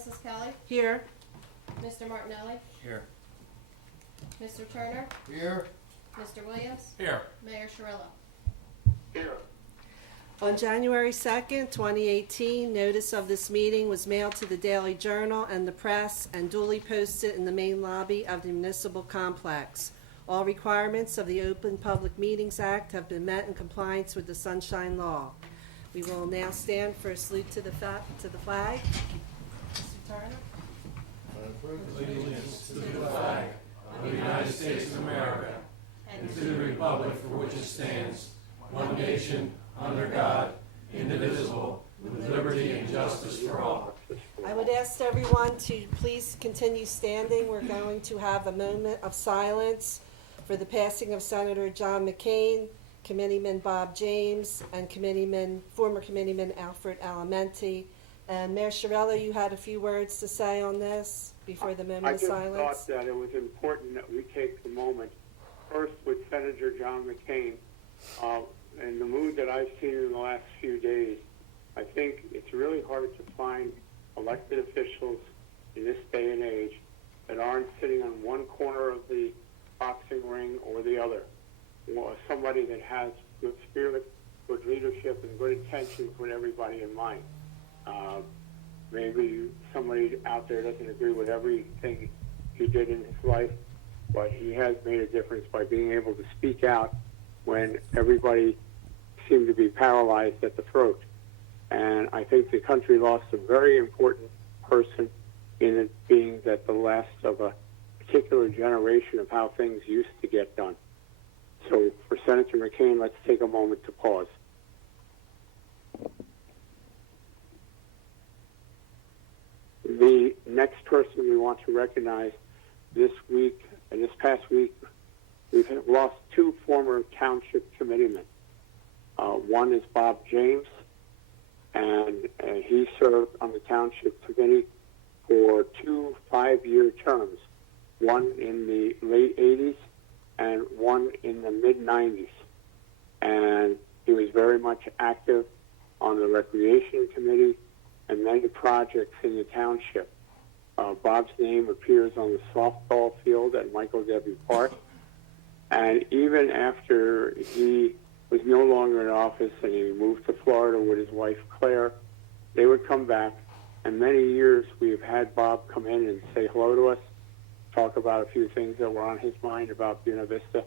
Mrs. Kelly, Here. Mr. Martinelli, Here. Mr. Turner, Here. Mr. Williams, Here. Mayor Sharilla. Here. On January 2nd, 2018, notice of this meeting was mailed to the Daily Journal and the press and duly posted in the main lobby of the municipal complex. All requirements of the Open Public Meetings Act have been met in compliance with the Sunshine Law. We will now stand for a salute to the flag. Mr. Turner? Allegiance to the flag of the United States of America and to the republic for which it stands, one nation, under God, indivisible, with liberty and justice for all. I would ask everyone to please continue standing. We're going to have a moment of silence for the passing of Senator John McCain, Committeeman Bob James, and former Committeeman Alfred Alimenti. And Mayor Sharilla, you had a few words to say on this before the moment of silence? I just thought that it was important that we take the moment, first with Senator John McCain, and the mood that I've seen in the last few days. I think it's really hard to find elected officials in this day and age that aren't sitting on one corner of the boxing ring or the other. Somebody that has good spirit, good leadership, and good intentions with everybody in mind. Maybe somebody out there doesn't agree with everything he did in his life, but he has made a difference by being able to speak out when everybody seemed to be paralyzed at the throat. And I think the country lost a very important person in it being that the last of a particular generation of how things used to get done. So for Senator McCain, let's take a moment to pause. The next person we want to recognize this past week, we've lost two former township committeemen. One is Bob James, and he served on the township committee for 2 5-year terms, one in the late 80s and one in the mid-90s. And he was very much active on the recreation committee and many projects in the township. Bob's name appears on the softball field at Michael W. Park. And even after he was no longer in office and he moved to Florida with his wife Claire, they would come back. And many years we've had Bob come in and say hello to us, talk about a few things that were on his mind about Buena Vista.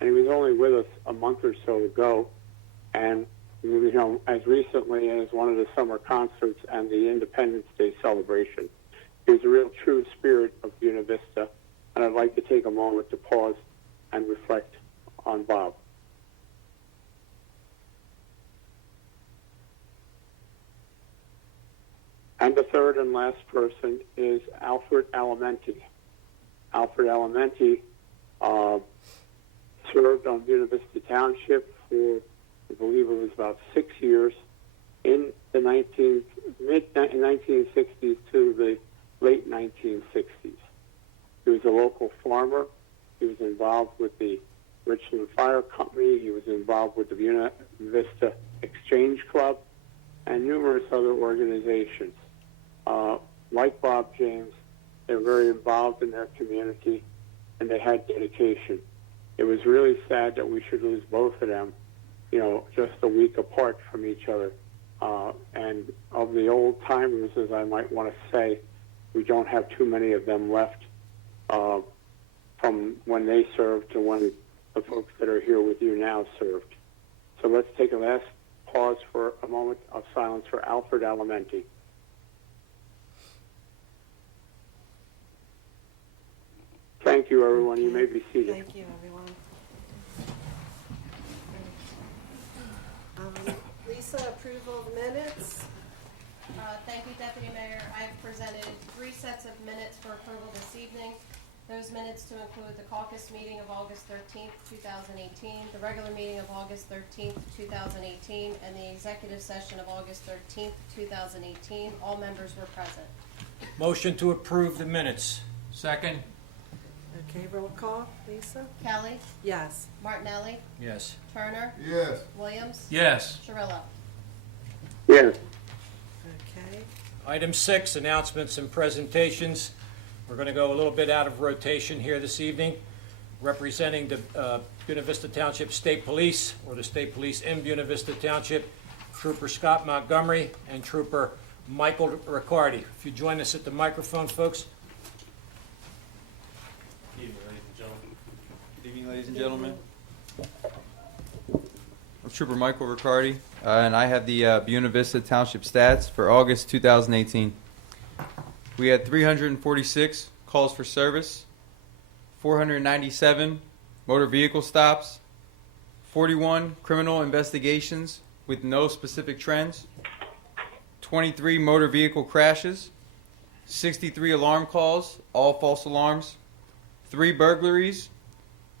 And he was only with us a month or so ago. And, you know, as recently as one of the summer concerts and the Independence Day celebration, he was a real true spirit of Buena Vista. And I'd like to take a moment to pause and reflect on Bob. And the third and last person is Alfred Alimenti. Alfred Alimenti served on Buena Vista Township for, I believe it was about 6 years, in the mid-1960s to the late 1960s. He was a local farmer. He was involved with the Richland Fire Company. He was involved with the Buena Vista Exchange Club and numerous other organizations. Like Bob James, they were very involved in their community, and they had dedication. It was really sad that we should lose both of them, you know, just a week apart from each other. And of the old timers, as I might want to say, we don't have too many of them left from when they served to when the folks that are here with you now served. So let's take a last pause for a moment of silence for Alfred Alimenti. Thank you, everyone. You may be seated. Thank you, everyone. Lisa, approval of the minutes. Thank you, Deputy Mayor. I've presented 3 sets of minutes for approval this evening. Those minutes to include the caucus meeting of August 13th, 2018, the regular meeting of August 13th, 2018, and the executive session of August 13th, 2018. All members were present. Motion to approve the minutes. Second. Okay, roll call. Lisa? Kelly, Yes. Martinelli, Yes. Turner, Yes. Williams, Yes. Sharilla. Yes. Okay. Item 6, announcements and presentations. We're going to go a little bit out of rotation here this evening. Representing the Buena Vista Township State Police, or the State Police in Buena Vista Township, Trooper Scott Montgomery and Trooper Michael Riccardi. If you join us at the microphone, folks. Good evening, ladies and gentlemen. Good evening, ladies and gentlemen. I'm Trooper Michael Riccardi, and I have the Buena Vista Township stats for August 2018. We had 346 calls for service, 497 motor vehicle stops, 41 criminal investigations with no specific trends, 23 motor vehicle crashes, 63 alarm calls, all false alarms, 3 burglaries,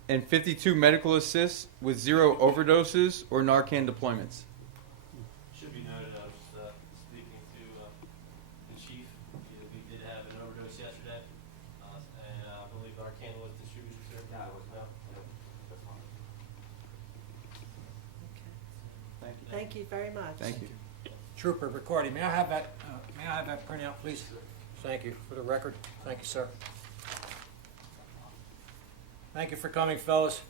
and 52 medical assists with 0 overdoses or Narcan deployments. Should be noted, I was speaking to the chief. We did have an overdose yesterday, and I believe Narcan was distributed, sir. No, it was not. Thank you. Thank you very much. Thank you. Trooper Riccardi, may I have that printout, please? Thank you, for the record. Thank you, sir. Thank you for coming, fellas.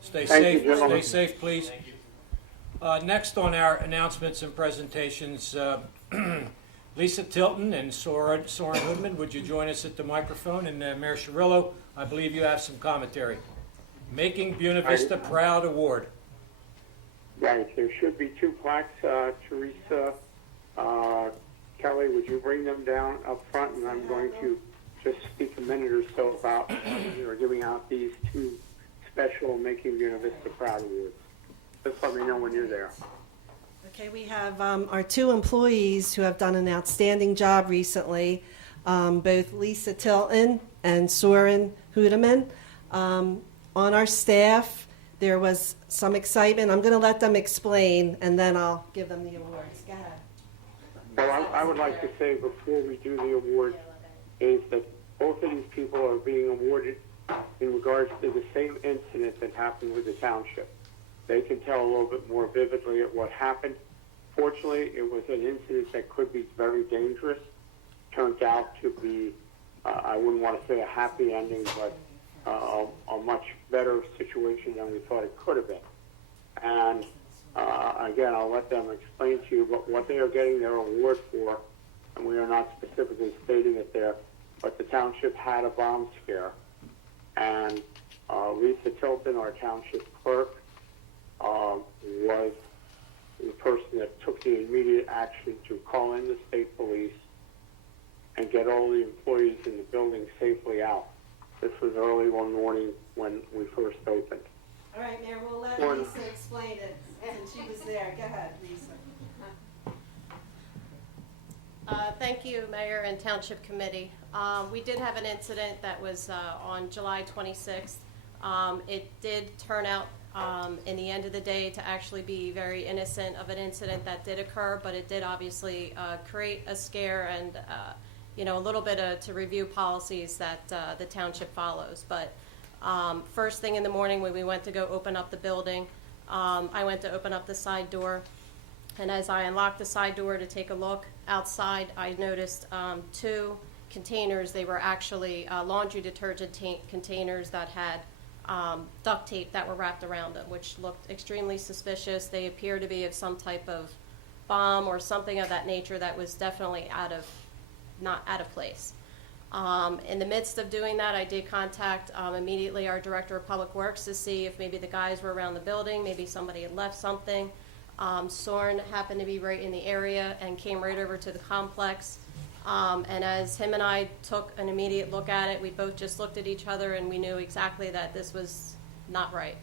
Stay Thank safe. you, gentlemen. Stay safe, please. Thank you. Next on our announcements and presentations, Lisa Tilton and Soren Hoodman, would you join us at the microphone? And Mayor Cirillo, I believe you have some commentary. Making Buena Vista Proud Award. Right, there should be 2 plaques. Teresa, Kelly, would you bring them down up front? And I'm going to just speak a minute or so about giving out these 2 special Making Buena Vista Proud Awards. Just let me know when you're there. Okay, we have our 2 employees who have done an outstanding job recently, both Lisa Tilton and Soren Hoodman. On our staff, there was some excitement. I'm going to let them explain, and then I'll give them the awards. Go ahead. Well, I would like to say before we do the award is that both of these people are being awarded in regards to the same incident that happened with the township. They can tell a little bit more vividly at what happened. Fortunately, it was an incident that could be very dangerous. Turned out to be, I wouldn't want to say a happy ending, but a much better situation than we thought it could have been. And again, I'll let them explain to you what they are getting their award for, and we are not specifically stating it there, but the township had a bomb scare, and Lisa Tilton, our township clerk, was the person that took the immediate action to call in the state police and get all the employees in the building safely out. This was early one morning when we first opened. All right, Mayor, we'll let Soren. Lisa explain it, and she was there. Go ahead, Lisa. Thank you, Mayor and Township Committee. We did have an incident that was on July 26th. It did turn out in the end of the day to actually be very innocent of an incident that did occur, but it did obviously create a scare and a little bit to review policies that the township follows. But first thing in the morning when we went to go open up the building, I went to open up the side door, and as I unlocked the side door to take a look outside, I noticed 2 containers. They were actually laundry detergent containers that had duct tape that were wrapped around them, which looked extremely suspicious. They appear to be of some type of bomb or something of that nature that was definitely not out of place. In the midst of doing that, I did contact immediately our Director of Public Works to see if maybe the guys were around the building, maybe somebody had left something. Soren happened to be right in the area and came right over to the complex. And as him and I took an immediate look at it, we both just looked at each other and we knew exactly that this was not right.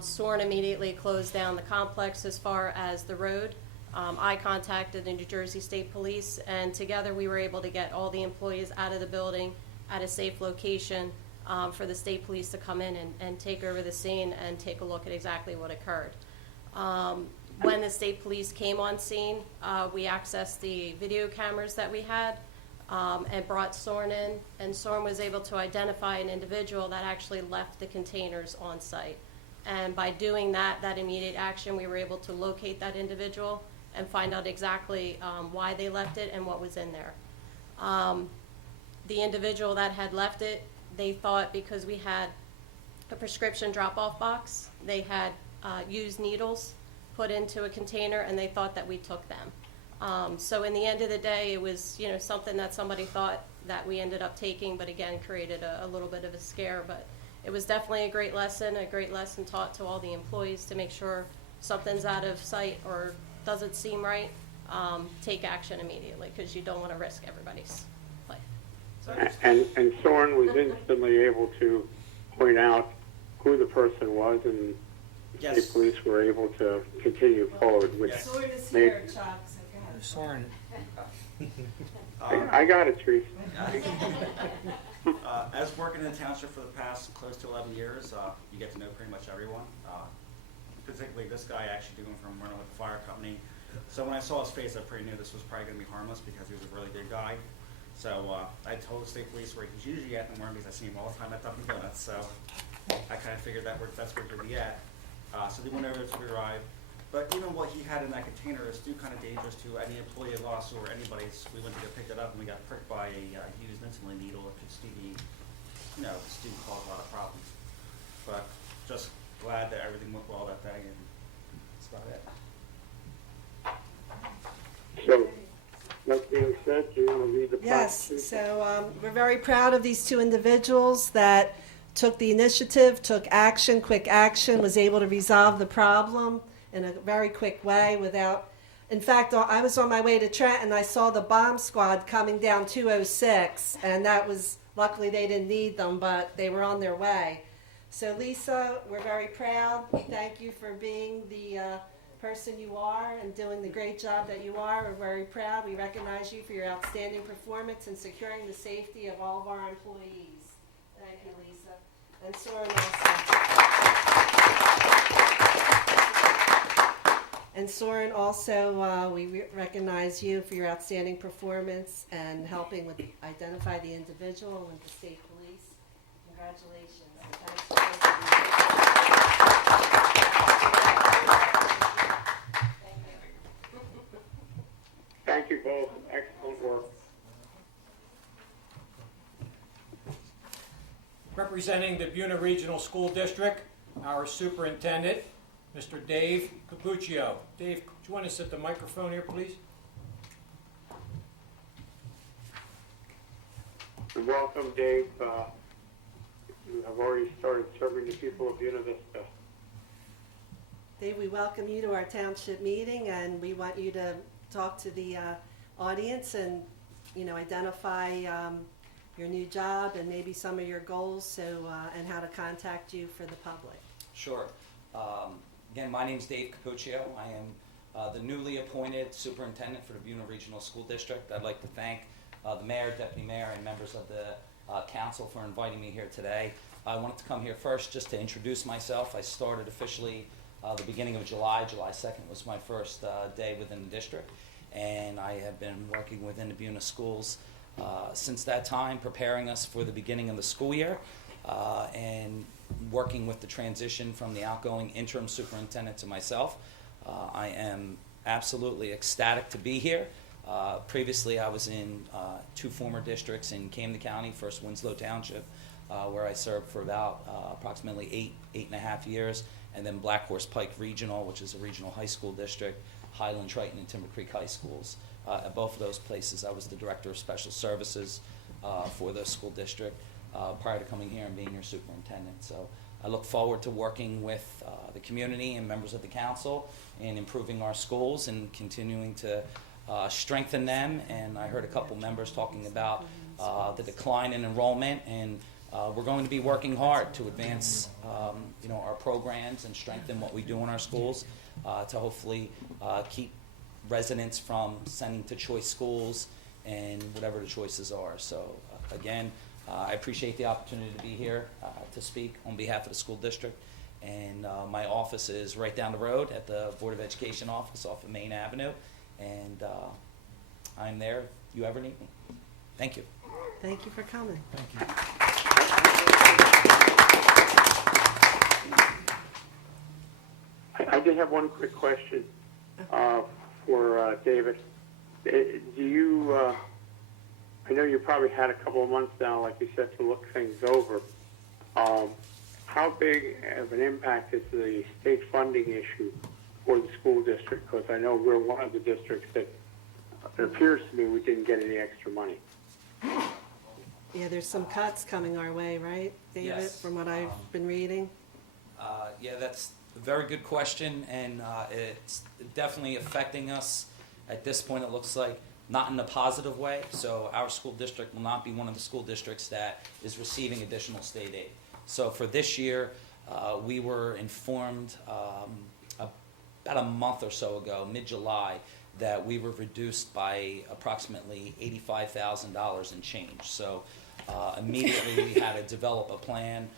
Soren immediately closed down the complex as far as the road. I contacted the New Jersey State Police, and together we were able to get all the employees out of the building at a safe location for the state police to come in and take over the scene and take a look at exactly what occurred. When the state police came on scene, we accessed the video cameras that we had and brought Soren in, and Soren was able to identify an individual that actually left the containers on site. And by doing that immediate action, we were able to locate that individual and find out exactly why they left it and what was in there. The individual that had left it, they thought because we had a prescription drop-off box, they had used needles put into a container, and they thought that we took them. So in the end of the day, it was, you know, something that somebody thought that we ended up taking, but again, created a little bit of a scare. But it was definitely a great lesson taught to all the employees to make sure something's out of sight or doesn't seem right, take action immediately, because you don't want to risk everybody's life. And Soren was instantly able to point out who the person was, and the state police were able to continue forward, which Soren is made, here, Chuck, so go ahead. Soren. I got it, Teresa. As working in the township for the past close to 11 years, you get to know pretty much everyone. Particularly this guy actually doing from running with the fire company. So when I saw his face, I pretty knew this was probably going to be harmless because he was a really good guy. So I told the state police where he's usually at in the morning because I see him all the time at Dunkin' Donuts. So I kind of figured that's where he'd be at. So they went over to arrive. But even what he had in that container is still kind of dangerous to any employee at loss or anybody. So we went to go pick it up and we got pricked by a used insulin needle. It could still be, you know, still cause a lot of problems. But just glad that everything went well that day, and that's about it. So, that being said, do you want to read the Yes, process? so we're very proud of these two individuals that took the initiative, took action, quick action, was able to resolve the problem in a very quick way without, in fact, I was on my way to Trenton, I saw the bomb squad coming down 206, and that was, luckily they didn't need them, but they were on their way. So Lisa, we're very proud. We thank you for being the person you are and doing the great job that you are. We're very proud. We recognize you for your outstanding performance in securing the safety of all of our employees. Thank you, Lisa. And Soren also. And Soren also, we recognize you for your outstanding performance and helping with identify the individual with the state police. Congratulations. Thanks for Thank you both. Excellent work. Representing the Buena Regional School District, our superintendent, Mr. Dave Capuccio. Dave, join us at the microphone here, please. And welcome, Dave. You have already started serving the people of Buena Vista. Dave, we welcome you to our township meeting, and we want you to talk to the audience and, you know, identify your new job and maybe some of your goals, so and how to contact you for the public. Sure. Again, my name is Dave Capuccio. I am the newly appointed superintendent for the Buena Regional School District. I'd like to thank the mayor, deputy mayor, and members of the council for inviting me here today. I wanted to come here first just to introduce myself. I started officially the beginning of July. July 2nd was my first day within the district, and I have been working within the Buena schools since that time, preparing us for the beginning of the school year, and working with the transition from the outgoing interim superintendent to myself. I am absolutely ecstatic to be here. Previously, I was in two former districts in Camden County, first Winslow Township, where I served for about approximately eight and a half years, and then Black Horse Pike Regional, which is a regional high school district, Highland, Triton, and Timber Creek High Schools. At both of those places, I was the director of special services for the school district prior to coming here and being your superintendent. So I look forward to working with the community and members of the council in improving our schools and continuing to strengthen them. And I heard a couple members talking about the decline in enrollment, and we're going to be working hard to advance our programs and strengthen what we do in our schools to hopefully keep residents from sending to choice schools and whatever the choices are. So again, I appreciate the opportunity to be here to speak on behalf of the school district. And my office is right down the road at the Board of Education office off of Main Avenue. And I'm there if you ever need me. Thank you. Thank you for coming. Thank you. I did have one quick question. for David. Do you, I know you probably had a couple of months now, like you said, to look things over. How big of an impact is the state funding issue for the school district? Because I know we're one of the districts that it appears to me we didn't get any extra money. Yeah, there's some cuts coming our way, right, David, Yes. from what I've been reading? Yeah, that's a very good question, and it's definitely affecting us. At this point, it looks like not in a positive way, so our school district will not be one of the school districts that is receiving additional state aid. So for this year, we were informed about a month or so ago, mid-July, that we were reduced by approximately $85,000 in change. So immediately we had to develop a plan.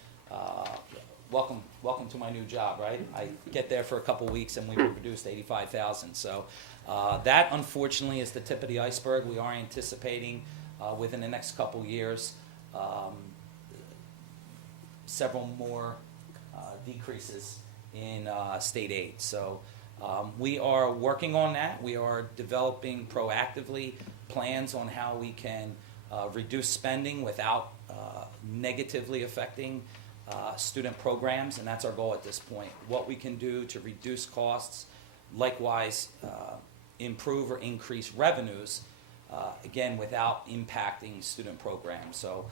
Welcome to my new job, right? I get there for a couple weeks and we were reduced $85,000. So that unfortunately is the tip of the iceberg. We are anticipating within the next couple years several more decreases in state aid. So we are working on that. We are developing proactively plans on how we can reduce spending without negatively affecting student programs, and that's our goal at this point. What we can do to reduce costs, likewise improve or increase revenues, again, without impacting student programs. So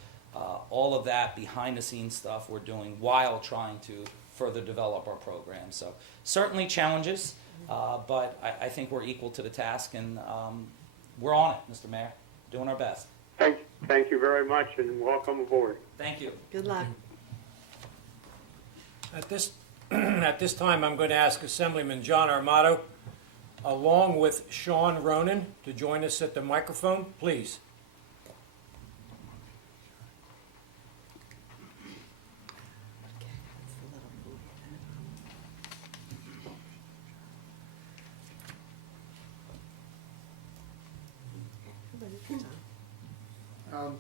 all of that behind-the-scenes stuff we're doing while trying to further develop our program. So certainly challenges, but I think we're equal to the task, and we're on it, Mr. Mayor, doing our best. Thank you very much, and welcome aboard. Thank you. Good luck. At this time, I'm going to ask Assemblyman John Armato, along with Sean Ronan, to join us at the microphone, please.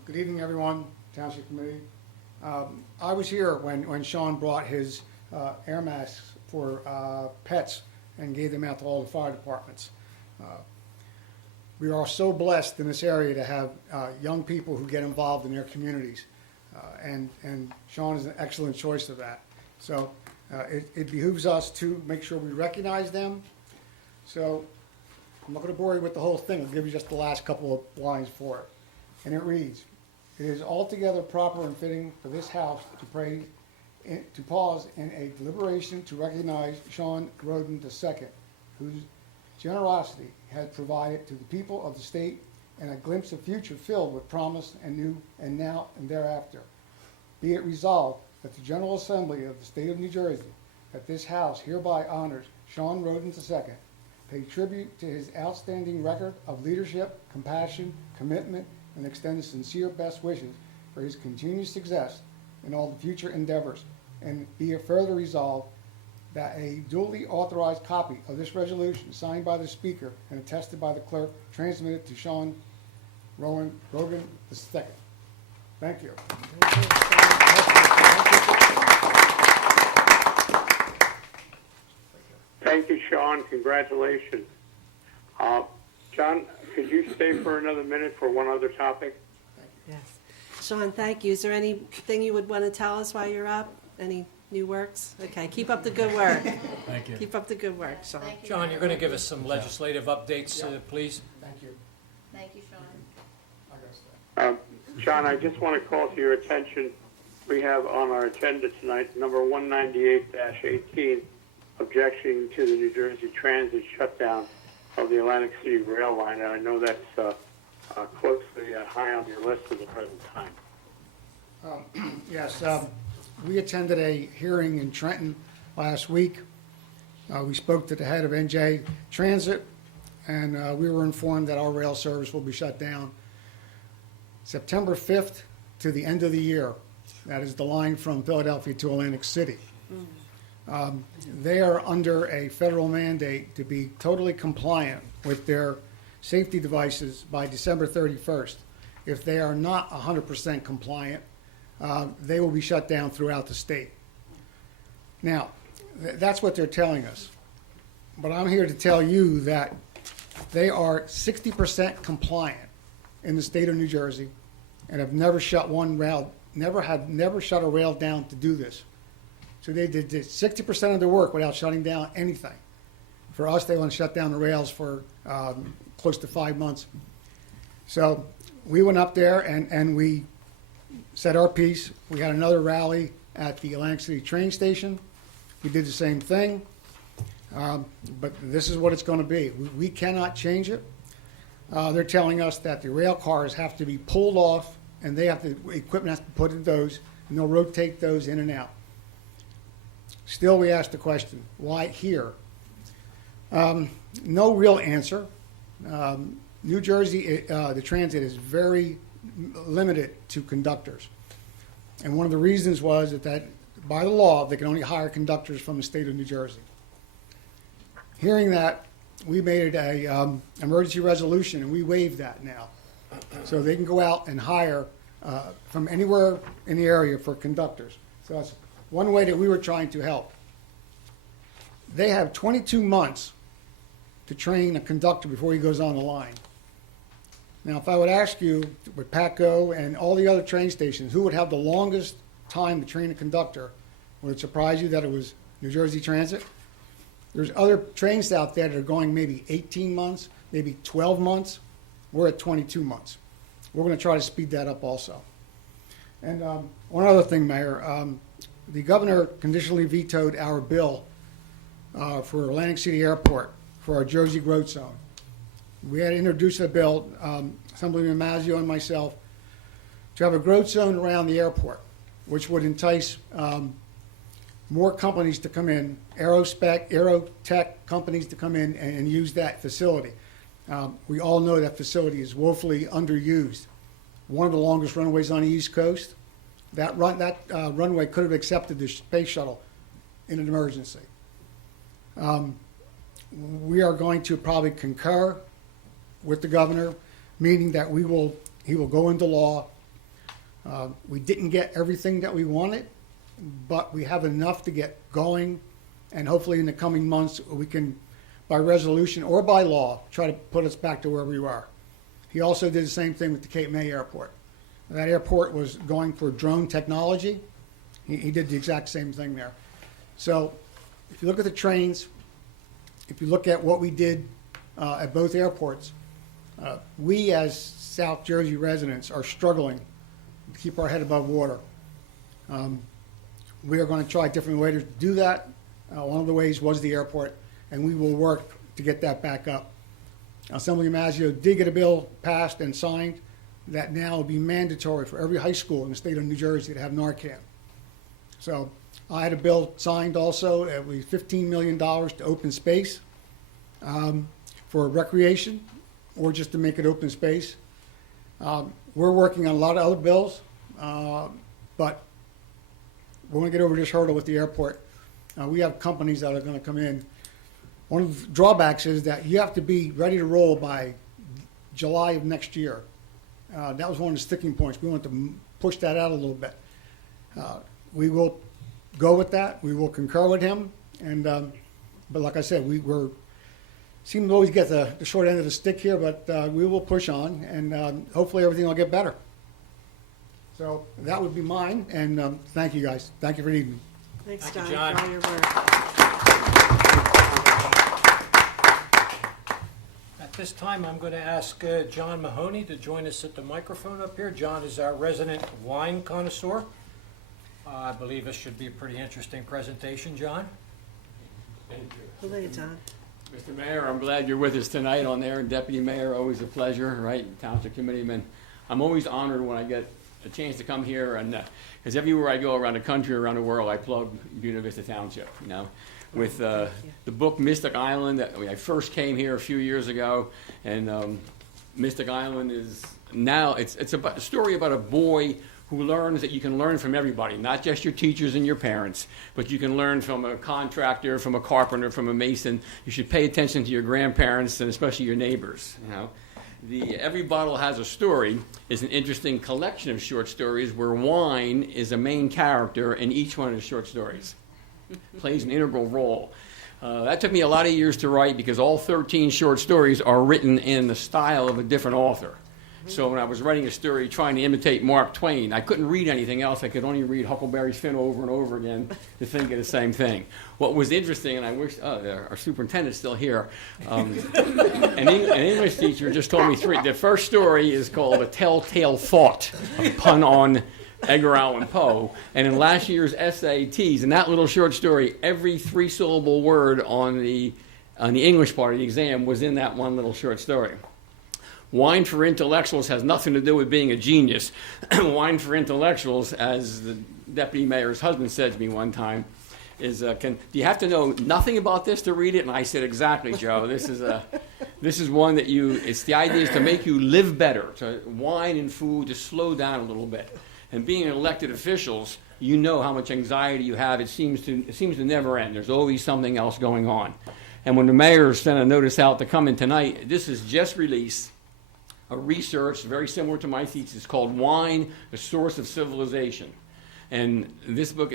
Good evening, everyone, Township Committee. I was here when Sean brought his air masks for pets and gave them out to all the fire departments. We are so blessed in this area to have young people who get involved in their communities, and Sean is an excellent choice of that. So it behooves us to make sure we recognize them. So I'm not going to bore you with the whole thing. I'll give you just the last couple of lines for it. And it reads, "It is altogether proper and fitting for this House to pause in a deliberation to recognize Sean Roden II, whose generosity has provided to the people of the state and a glimpse of future filled with promise and new and now and thereafter. Be it resolved that the General Assembly of the State of New Jersey, that this House hereby honors Sean Roden II, pay tribute to his outstanding record of leadership, compassion, commitment, and extend sincere best wishes for his continued success in all the future endeavors, and be it further resolved that a duly authorized copy of this resolution signed by the Speaker and attested by the Clerk transmitted to Sean Roden II. Thank you. Thank you, Sean. Congratulations. John, could you stay for another minute for one other topic? Yes. Sean, thank you. Is there anything you would want to tell us while you're up? Any new works? Okay, keep up the good work. Thank you. Keep up the good work, Sean. Thank you. John, you're going to give us some legislative updates, please? Thank you. Thank you, Sean. I got that. John, I just want to call to your attention, we have on our agenda tonight, number 198-18, objection to the New Jersey Transit shutdown of the Atlantic City rail line, and I know that's closely high on your list at the present time. Yes, we attended a hearing in Trenton last week. We spoke to the head of NJ Transit, and we were informed that our rail service will be shut down September 5th to the end of the year. That is the line from Philadelphia to Atlantic City. They are under a federal mandate to be totally compliant with their safety devices by December 31st. If they are not 100% compliant, they will be shut down throughout the state. Now, that's what they're telling us. But I'm here to tell you that They are 60% compliant in the state of New Jersey and have never shut one rail, never shut a rail down to do this. So they did 60% of their work without shutting down anything. For us, they want to shut down the rails for close to 5 months. So we went up there and we said our piece. We had another rally at the Atlantic City train station. We did the same thing. But this is what it's going to be. We cannot change it. They're telling us that the rail cars have to be pulled off and they have to, equipment has to be put in those, and they'll rotate those in and out. Still, we ask the question, why here? No real answer. New Jersey, the transit is very limited to conductors. And one of the reasons was that by the law, they can only hire conductors from the state of New Jersey. Hearing that, we made a emergency resolution, and we waived that now. So they can go out and hire from anywhere in the area for conductors. So that's one way that we were trying to help. They have 22 months to train a conductor before he goes on the line. Now, if I would ask you, with PATCO and all the other train stations, who would have the longest time to train a conductor, would it surprise you that it was New Jersey Transit? There's other trains out there that are going maybe 18 months, maybe 12 months. We're at 22 months. We're going to try to speed that up also. And one other thing, Mayor, the governor conditionally vetoed our bill for Atlantic City Airport for our Jersey growth zone. We had introduced a bill, Assemblyman Mazzio and myself, to have a growth zone around the airport, which would entice more companies to come in, aerotech companies to come in and use that facility. We all know that facility is woefully underused. One of the longest runways on the East Coast. That runway could have accepted the space shuttle in an emergency. We are going to probably concur with the governor, meaning that he will go into law. We didn't get everything that we wanted, but we have enough to get going, and hopefully in the coming months we can, by resolution or by law, try to put us back to where we were. He also did the same thing with the Cape May Airport. That airport was going for drone technology. He did the exact same thing there. So if you look at the trains, if you look at what we did at both airports, we as South Jersey residents are struggling to keep our head above water. We are going to try different ways to do that. One of the ways was the airport, and we will work to get that back up. Assemblyman Mazzio did get a bill passed and signed that now will be mandatory for every high school in the state of New Jersey to have Narcan. So I had a bill signed also. It was $15 million to open space for recreation or just to make it open space. We're working on a lot of other bills, but we're going to get over this hurdle with the airport. We have companies that are going to come in. One of the drawbacks is that you have to be ready to roll by July of next year. That was one of the sticking points. We want to push that out a little bit. We will go with that. We will concur with him. And but like I said, we seem to always get the short end of the stick here, but we will push on, and hopefully everything will get better. So that would be mine, and thank you guys. Thank you for the evening. Thanks, Thank John, you, John. for all your work. At this time, I'm going to ask John Mahoney to join us at the microphone up here. John is our resident wine connoisseur. I believe this should be a pretty interesting presentation, John. Thank you. Hello, John. Mr. Mayor, I'm glad you're with us tonight on there, and Deputy Mayor, always a pleasure, right? Township Committeeman. I'm always honored when I get a chance to come here, and because everywhere I go around the country, around the world, I plug Buena Vista Township, you know. With the book Mystic Island, I first came here a few years ago, and Mystic Island is now, it's about a story about a boy who learns that you can learn from everybody, not just your teachers and your parents, but you can learn from a contractor, from a carpenter, from a mason. You should pay attention to your grandparents and especially your neighbors, you know. The Every Bottle Has a Story is an interesting collection of short stories where wine is a main character in each one of the short stories. Plays an integral role. That took me a lot of years to write because all 13 short stories are written in the style of a different author. So when I was writing a story trying to imitate Mark Twain, I couldn't read anything else. I could only read Huckleberry Finn over and over again to think of the same thing. What was interesting, and I wish, our superintendent's still here, an English teacher just told me the first story is called A Telltale Thought, a pun on Edgar Allan Poe. And in last year's SATs, in that little short story, every three-syllable word on the English part of the exam was in that one little short story. Wine for intellectuals has nothing to do with being a genius. Wine for intellectuals, as the deputy mayor's husband said to me one time, is do you have to know nothing about this to read it? And I said, exactly, Joe. This is one that it's the idea is to make you live better, to wine and food, to slow down a little bit. And being elected officials, you know how much anxiety you have. It seems to never end. There's always something else going on. And when the mayor sent a notice out to come in tonight, this is just released. A research very similar to my thesis called Wine, the Source of Civilization. And this book,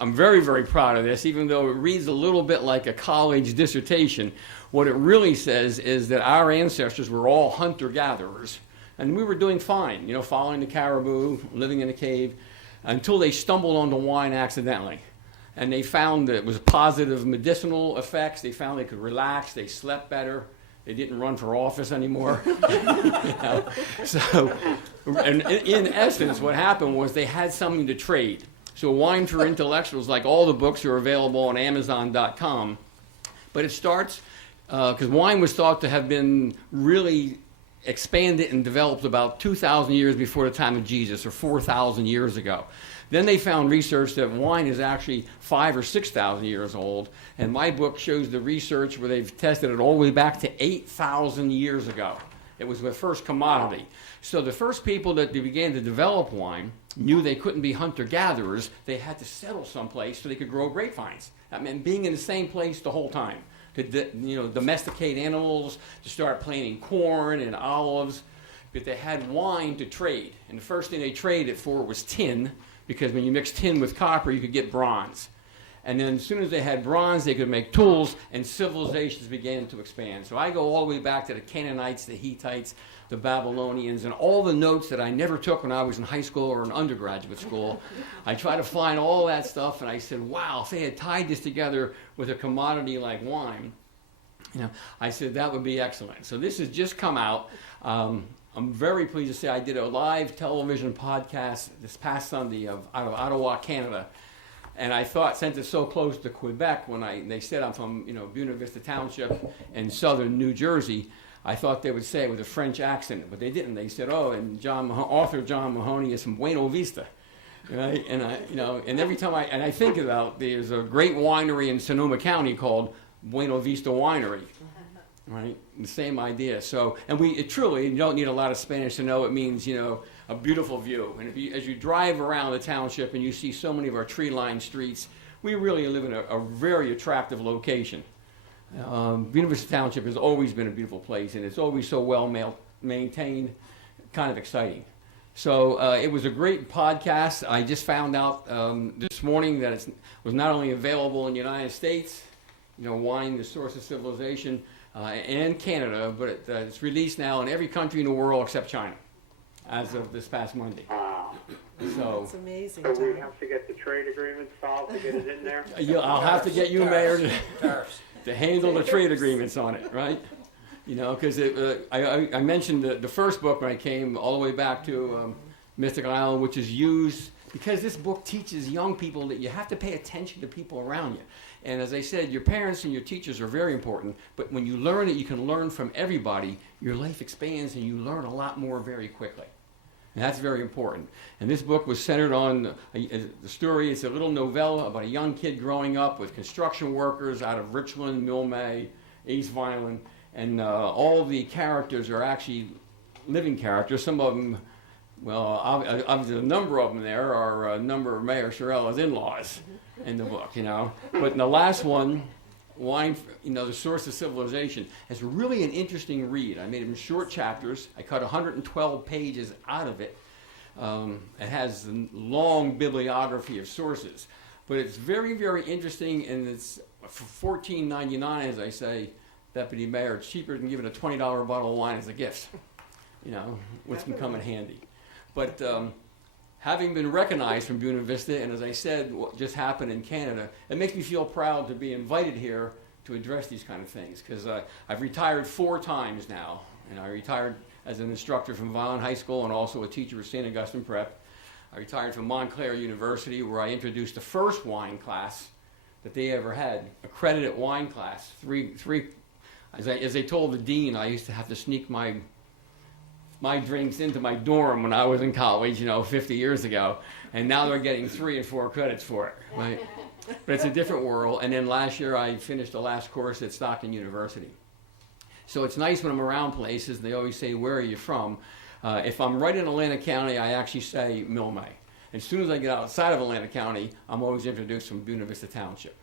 I'm very, very proud of this, even though it reads a little bit like a college dissertation. What it really says is that our ancestors were all hunter-gatherers, and we were doing fine, following the caribou, living in a cave, until they stumbled onto wine accidentally. And they found that it was positive medicinal effects. They found they could relax, they slept better. They didn't run for office anymore. So, and in essence, what happened was they had something to trade. So Wine for Intellectuals, like all the books, are available on Amazon.com. But it starts, because wine was thought to have been really expanded and developed about 2,000 years before the time of Jesus, or 4,000 years ago. Then they found research that wine is actually 5,000 or 6,000 years old, and my book shows the research where they've tested it all the way back to 8,000 years ago. It was the first commodity. So the first people that began to develop wine knew they couldn't be hunter-gatherers. They had to settle someplace so they could grow grapevines. That meant being in the same place the whole time. To domesticate animals, to start planting corn and olives. But they had wine to trade. And the first thing they traded for was tin, because when you mix tin with copper, you could get bronze. And then as soon as they had bronze, they could make tools, and civilizations began to expand. So I go all the way back to the Canaanites, the Hittites, the Babylonians, and all the notes that I never took when I was in high school or in undergraduate school. I try to find all that stuff, and I said, wow, if they had tied this together with a commodity like wine, I said that would be excellent. So this has just come out. I'm very pleased to say I did a live television podcast this past Sunday out of Ottawa, Canada. And I sent it so close to Quebec when they said I'm from Buena Vista Township in southern New Jersey. I thought they would say it with a French accent, but they didn't. They said, "Oh, and author John Mahoney is from Buena Vista," right? And and every time I think about, there's a great winery in Sonoma County called Buena Vista Winery. Right, the same idea. So, and you don't need a lot of Spanish to know it means, a beautiful view. And as you drive around the township and you see so many of our tree-lined streets, we really live in a very attractive location. Buena Vista Township has always been a beautiful place, and it's always so well maintained, kind of exciting. So it was a great podcast. I just found out this morning that it was not only available in the United States, Wine, the Source of Civilization, and Canada, but it's released now in every country in the world except China, as of this past Monday. Wow. So it's amazing. So we have to get the trade agreement solved to get it in there? I'll have to get you, Mayor, to handle the trade agreements on it, right? Because I mentioned the first book when I came all the way back to Mystic Island, which is used because this book teaches young people that you have to pay attention to people around you. And as I said, your parents and your teachers are very important, but when you learn that you can learn from everybody, your life expands and you learn a lot more very quickly. And that's very important. And this book was centered on the story. It's a little novella about a young kid growing up with construction workers out of Richland, Milne, East Vineland, and all the characters are actually living characters. Some of them, obviously a number of them there are a number of Mayor Chiarella's in-laws in the book, But in the last one, Wine, the Source of Civilization, is really an interesting read. I made them short chapters. I cut 112 pages out of it. It has a long bibliography of sources. But it's very, very interesting, and it's for $14.99, as I say, Deputy Mayor, it's cheaper than giving a $20 bottle of wine as a gift, which can come in handy. But having been recognized from Buena Vista, and as I said, what just happened in Canada, it makes me feel proud to be invited here to address these kind of things, because I've retired 4 times now, and I retired as an instructor from Violin High School and also a teacher at St. Augustine Prep. I retired from Montclair University, where I introduced the first wine class that they ever had, accredited wine class. As I told the dean, I used to have to sneak my drinks into my dorm when I was in college, 50 years ago, and now they're getting 3 and 4 credits for it. Right? But it's a different world. And then last year I finished the last course at Stockton University. So it's nice when I'm around places, and they always say, "Where are you from?" If I'm right in Atlantic County, I actually say Milmay. As soon as I get outside of Atlantic County, I'm always introduced from Buena Vista Township,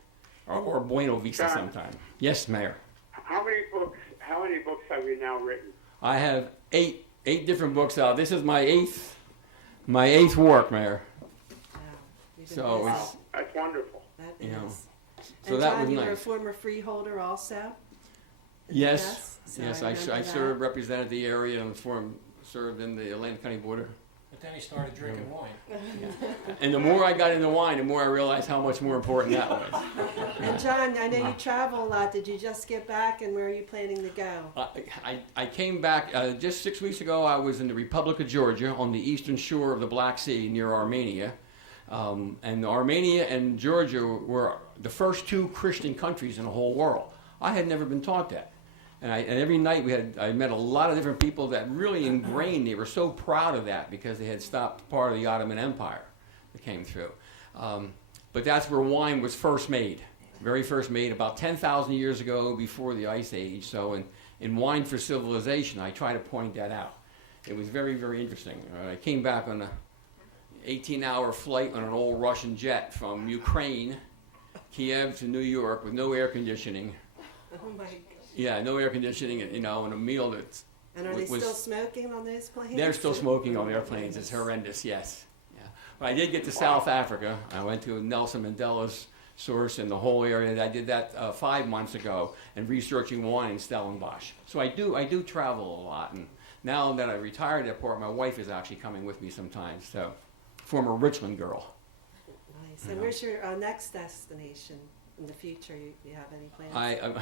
or Buena Vista John, sometime. Yes, Mayor. How many books have you now written? I have eight different books out. This is my eighth work, Mayor. Wow. You've been So busy. it's, That's wonderful. That you know, is. so And that John, was you were a nice. former freeholder also? Yes, So yes, I I remember that. served, represented the area, and served in the Atlantic County border. But then he started drinking wine. And the more I got into wine, the more I realized how much more important that was. And John, I know you travel a lot. Did you just get back, and where are you planning to go? I came back just 6 weeks ago. I was in the Republic of Georgia on the eastern shore of the Black Sea near Armenia. And Armenia and Georgia were the first 2 Christian countries in the whole world. I had never been taught that. And every night I met a lot of different people that really ingrained. They were so proud of that because they had stopped part of the Ottoman Empire that came through. But that's where wine was first made, very first made about 10,000 years ago before the Ice Age. So in Wine for Civilization, I try to point that out. It was very, very interesting. I came back on an 18-hour flight on an old Russian jet from Ukraine, Kiev to New York with no air conditioning. Oh my God. Yeah, no air conditioning, and a meal that's. And are they was- still smoking on those planes? They're still smoking on airplanes. It's horrendous. Yes. Yeah. But I did get to South Africa. I went to Nelson Mandela's source in the whole area. I did that 5 months ago, and researching wine in Stellenbosch. So I do travel a lot, and now that I retired at port, my wife is actually coming with me sometimes. So, former Richmond girl. Nice. And where's your next destination in the future? You have any plans?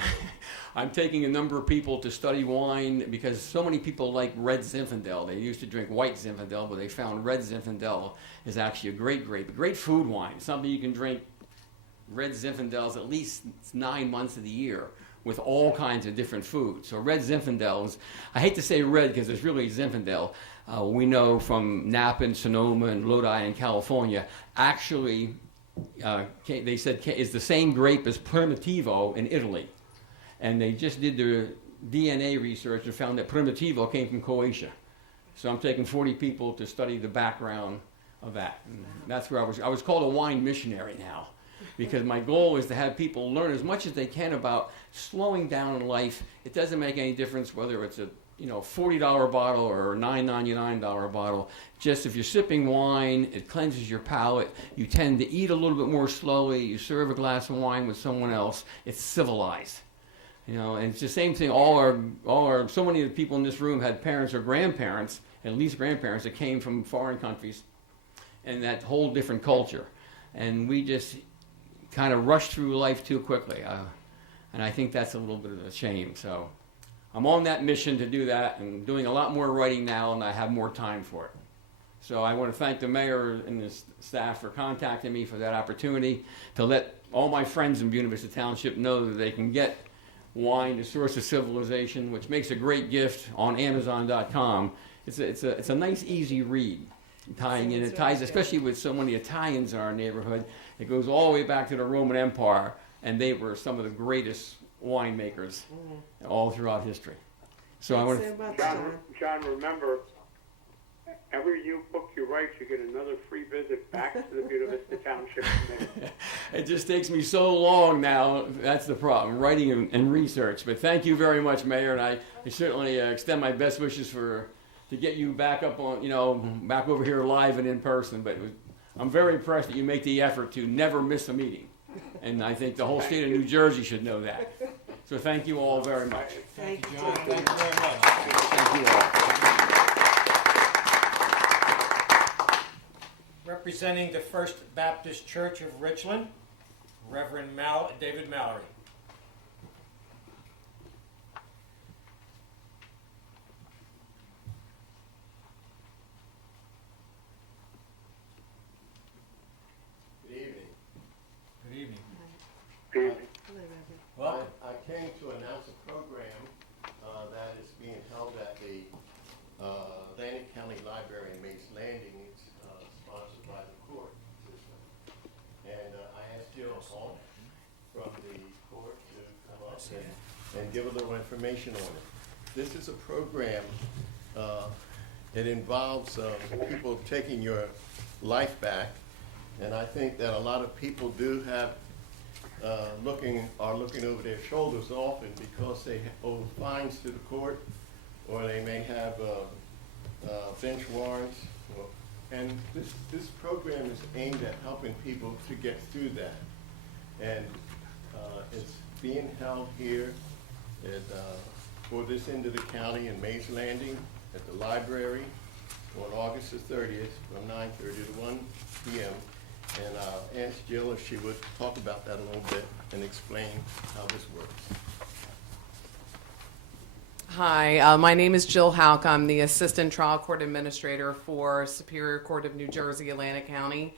I'm taking a number of people to study wine because so many people like red Zinfandel. They used to drink white Zinfandel, but they found red Zinfandel is actually a great food wine. Something you can drink red Zinfandels at least 9 months of the year with all kinds of different foods. So red Zinfandels, I hate to say red because it's really Zinfandel. We know from Napa and Sonoma and Lodi in California, actually they said is the same grape as Primitivo in Italy. And they just did their DNA research and found that Primitivo came from Croatia. So I'm taking 40 people to study the background of that. And that's where I was called a wine missionary now, because my goal is to have people learn as much as they can about slowing down in life. It doesn't make any difference whether it's a $40 bottle or a $9.99 bottle. Just if you're sipping wine, it cleanses your palate. You tend to eat a little bit more slowly. You serve a glass of wine with someone else. It's civilized. And it's the same thing. So many of the people in this room had parents or grandparents, at least grandparents, that came from foreign countries and that whole different culture. And we just kind of rushed through life too quickly. And I think that's a little bit of a shame. So I'm on that mission to do that, and doing a lot more writing now, and I have more time for it. So I want to thank the mayor and the staff for contacting me for that opportunity to let all my friends in Buena Vista Township know that they can get wine, the source of civilization, which makes a great gift on Amazon.com. It's a nice, easy read. Tying in, it ties, especially with so many Italians in our neighborhood. It goes all the way back to the Roman Empire, and they were some of the greatest winemakers all throughout history. So I want to. So much, John, remember, every new book you write, you get another free visit back to the Buena Vista Township Committee. It just takes me so long now. That's the problem, writing and research. But thank you very much, Mayor, and I certainly extend my best wishes to get you back up on, back over here live and in person. But I'm very impressed that you make the effort to never miss a meeting. And I think the whole state of New Jersey should know that. So thank you all very much. Thank you, John, David. thank you very much. Thank you all. Representing the First Baptist Church of Richland, Reverend David Mallory. Good evening. Good evening. Hello, Reverend. Welcome. I came to announce a program that is being held at the Atlantic County Library in Mays Landing. It's sponsored by the court system. And I asked Jill Hall from the court to come up and give a little information on it. This is a program, it involves people taking your life back. And I think that a lot of people do have looking over their shoulders often because they owe fines to the court, or they may have bench warrants. And this program is aimed at helping people to get through that. And it's being held here for this end of the county in Mays Landing at the library on August the 30th from 9:30 to 1 p.m. And I'll ask Jill if she would talk about that a little bit and explain how this works. Hi, my name is Jill Hauk. I'm the Assistant Trial Court Administrator for Superior Court of New Jersey, Atlantic County.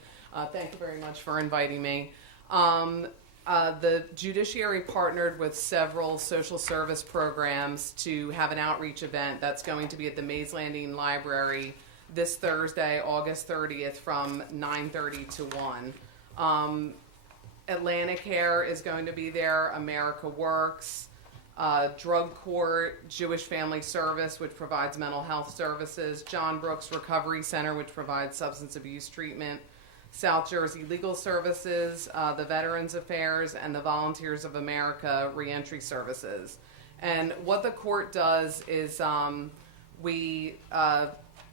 Thank you very much for inviting me. The judiciary partnered with several social service programs to have an outreach event that's going to be at the Mays Landing Library this Thursday, August 30th from 9:30 to 1. Atlantic Care is going to be there, America Works, Drug Court, Jewish Family Service, which provides mental health services, John Brooks Recovery Center, which provides substance abuse treatment, South Jersey Legal Services, the Veterans Affairs, and the Volunteers of America Reentry Services. And what the court does is we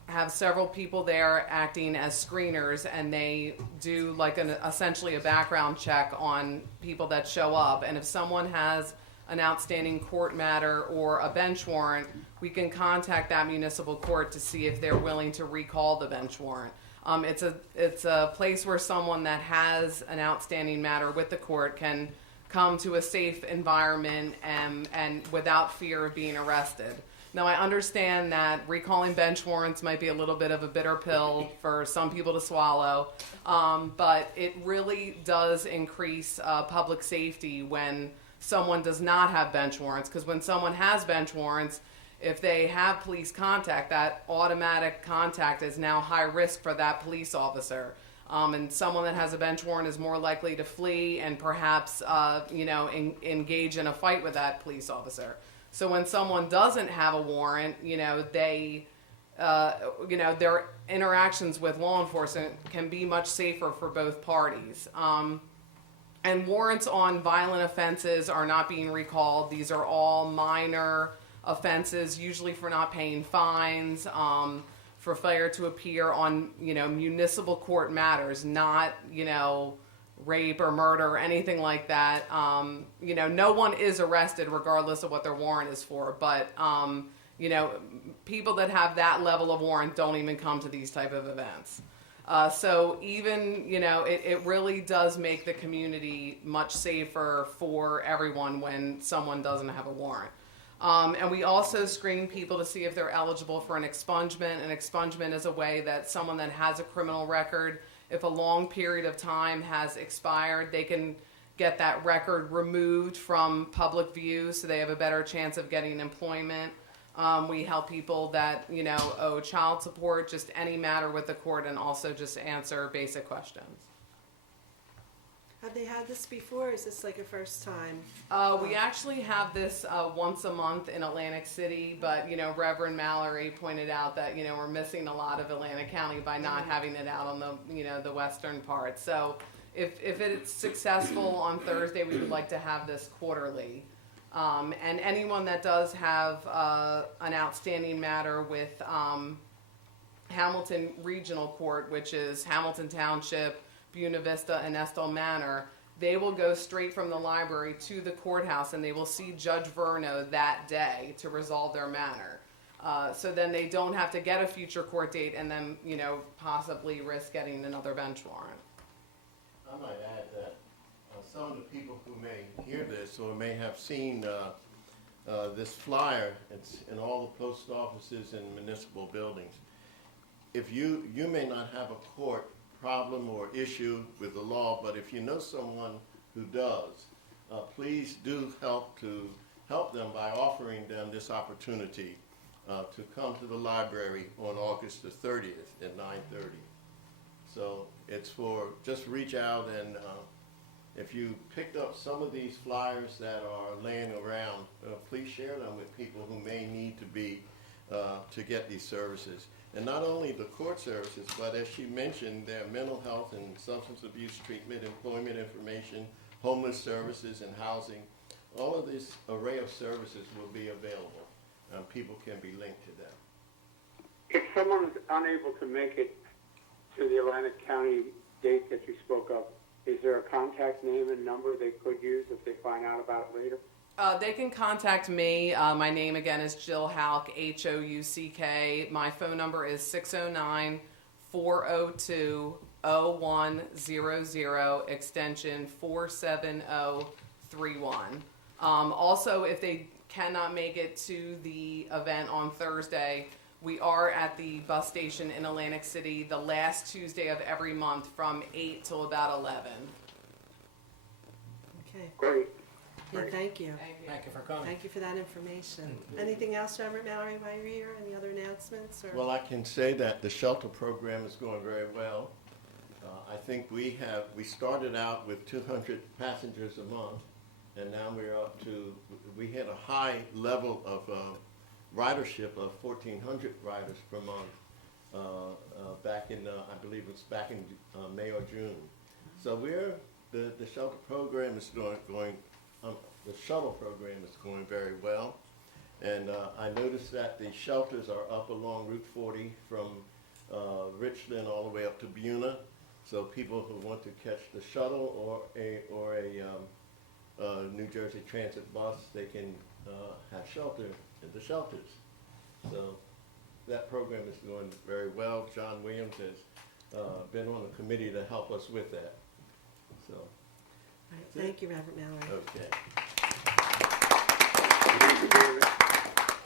have several people there acting as screeners, and they do like essentially a background check on people that show up. And if someone has an outstanding court matter or a bench warrant, we can contact that municipal court to see if they're willing to recall the bench warrant. It's a place where someone that has an outstanding matter with the court can come to a safe environment and without fear of being arrested. Now, I understand that recalling bench warrants might be a little bit of a bitter pill for some people to swallow, but it really does increase public safety when someone does not have bench warrants, because when someone has bench warrants, if they have police contact, that automatic contact is now high risk for that police officer. And someone that has a bench warrant is more likely to flee and perhaps, engage in a fight with that police officer. So when someone doesn't have a warrant, their interactions with law enforcement can be much safer for both parties. And warrants on violent offenses are not being recalled. These are all minor offenses, usually for not paying fines, for failure to appear on, municipal court matters, not, rape or murder or anything like that. No one is arrested regardless of what their warrant is for, but, people that have that level of warrant don't even come to these type of events. So even, it really does make the community much safer for everyone when someone doesn't have a warrant. And we also screen people to see if they're eligible for an expungement. An expungement is a way that someone that has a criminal record, if a long period of time has expired, they can get that record removed from public view so they have a better chance of getting employment. We help people that, owe child support, just any matter with the court, and also just answer basic questions. Have they had this before, or is this like a first time? We actually have this once a month in Atlantic City, but, Reverend Mallory pointed out that, we're missing a lot of Atlantic County by not having it out on the, the western part. So if it's successful on Thursday, we would like to have this quarterly. And anyone that does have an outstanding matter with Hamilton Regional Court, which is Hamilton Township, Buena Vista, and Estill Manor, they will go straight from the library to the courthouse and they will see Judge Verno that day to resolve their matter. So then they don't have to get a future court date and then, possibly risk getting another bench warrant. I might add that some of the people who may hear this or may have seen this flyer, it's in all the post offices and municipal buildings. If you may not have a court problem or issue with the law, but if you know someone who does, please do help them by offering them this opportunity to come to the library on August the 30th at 9:30. So it's just reach out and if you picked up some of these flyers that are laying around, please share them with people who may need to get these services. And not only the court services, but as she mentioned, there are mental health and substance abuse treatment, employment information, homeless services, and housing. All of this array of services will be available. People can be linked to them. If someone is unable to make it to the Atlantic County date that you spoke of, is there a contact name and number they could use if they find out about it later? They can contact me. My name again is Jill Houck, Houck. My phone number is 609-402-0100, extension 47031. Also, if they cannot make it to the event on Thursday, we are at the bus station in Atlantic City the last Tuesday of every month from 8 till about 11. Okay. Great. Yeah, thank you. Thank you for coming. Thank you for that information. Anything else, Reverend Mallory, while you're here? Any other announcements? Or? Well, I can say that the shelter program is going very well. I think we started out with 200 passengers a month, and now we had a high level of ridership of 1,400 riders per month back in, I believe it was back in May or June. So the shelter program is the shuttle program is going very well. And I noticed that the shelters are up along Route 40 from Richland all the way up to Buena. So people who want to catch the shuttle or a New Jersey Transit bus, they can have shelter at the shelters. So that program is going very well. John Williams has been on the committee to help us with that. So. All right, thank you, Reverend Mallory. Okay.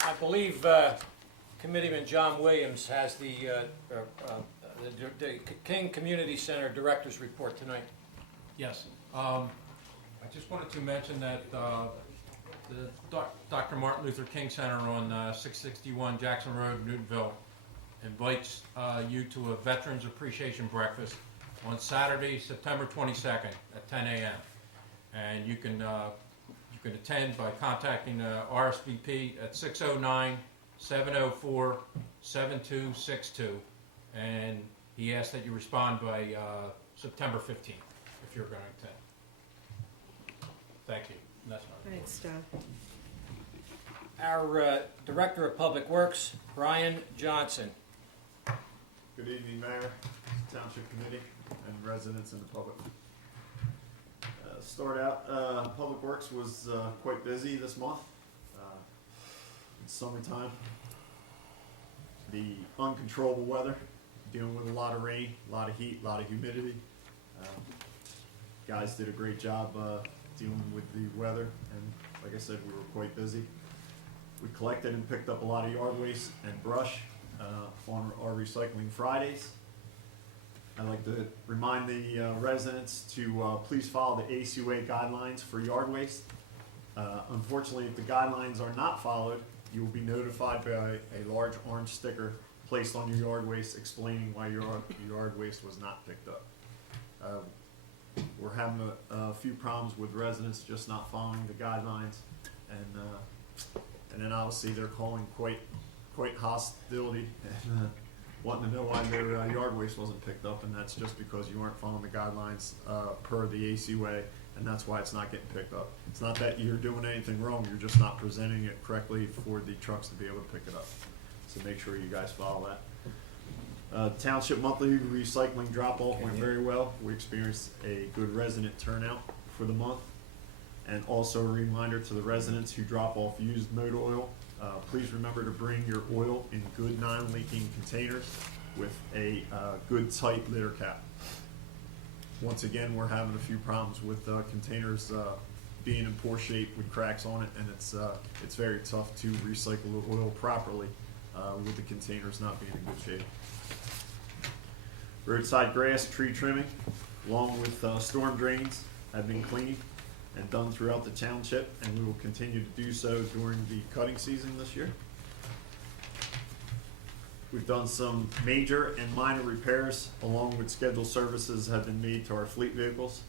I believe Committeeman John Williams has the King Community Center Director's Report tonight. Yes. I just wanted to mention that the Dr. Martin Luther King Center on 661 Jackson Road, Newtonville, invites you to a Veterans Appreciation Breakfast on Saturday, September 22nd at 10 a.m. And you can attend by contacting RSVP at 609-704-7262. And he asks that you respond by September 15th if you're going to attend. Thank you. And that's my report. Thanks, John. Our Director of Public Works, Brian Johnson. Good evening, Mayor, Township Committee, and residents and the public. Start out, Public Works was quite busy this month. It's summertime. The uncontrollable weather, dealing with a lot of rain, a lot of heat, a lot of humidity. Guys did a great job dealing with the weather, and like I said, we were quite busy. We collected and picked up a lot of yard waste and brush on our Recycling Fridays. I'd like to remind the residents to please follow the ACUA guidelines for yard waste. Unfortunately, if the guidelines are not followed, you will be notified by a large orange sticker placed on your yard waste explaining why your yard waste was not picked up. We're having a few problems with residents just not following the guidelines, and then obviously they're calling quite hostility and wanting to know why their yard waste wasn't picked up, and that's just because you aren't following the guidelines per the ACUA, and that's why it's not getting picked up. It's not that you're doing anything wrong, you're just not presenting it correctly for the trucks to be able to pick it up. So make sure you guys follow that. Township monthly recycling drop-off went very well. We experienced a good resident turnout. for the month. And also a reminder to the residents who drop off used motor oil, please remember to bring your oil in good non-leaking containers with a good tight litter cap. Once again, we're having a few problems with containers being in poor shape with cracks on it, and it's very tough to recycle the oil properly with the containers not being in good shape. Roadside grass, tree trimming, along with storm drains have been cleaned and done throughout the township, and we will continue to do so during the cutting season this year. We've done some major and minor repairs along with scheduled services have been made to our fleet vehicles.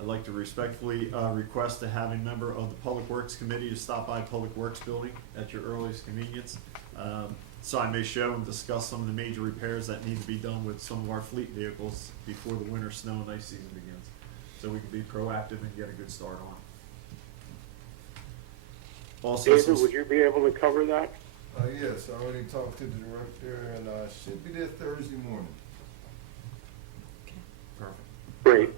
I'd like to respectfully request to have a member of the Public Works Committee to stop by Public Works Building at your earliest convenience, so I may show and discuss some of the major repairs that need to be done with some of our fleet vehicles before the winter snow and ice season begins, so we can be proactive and get a good start on it. Also, David, would you be able to cover that? Yes, I already talked to the director, and I should be there Thursday morning. Perfect. Great.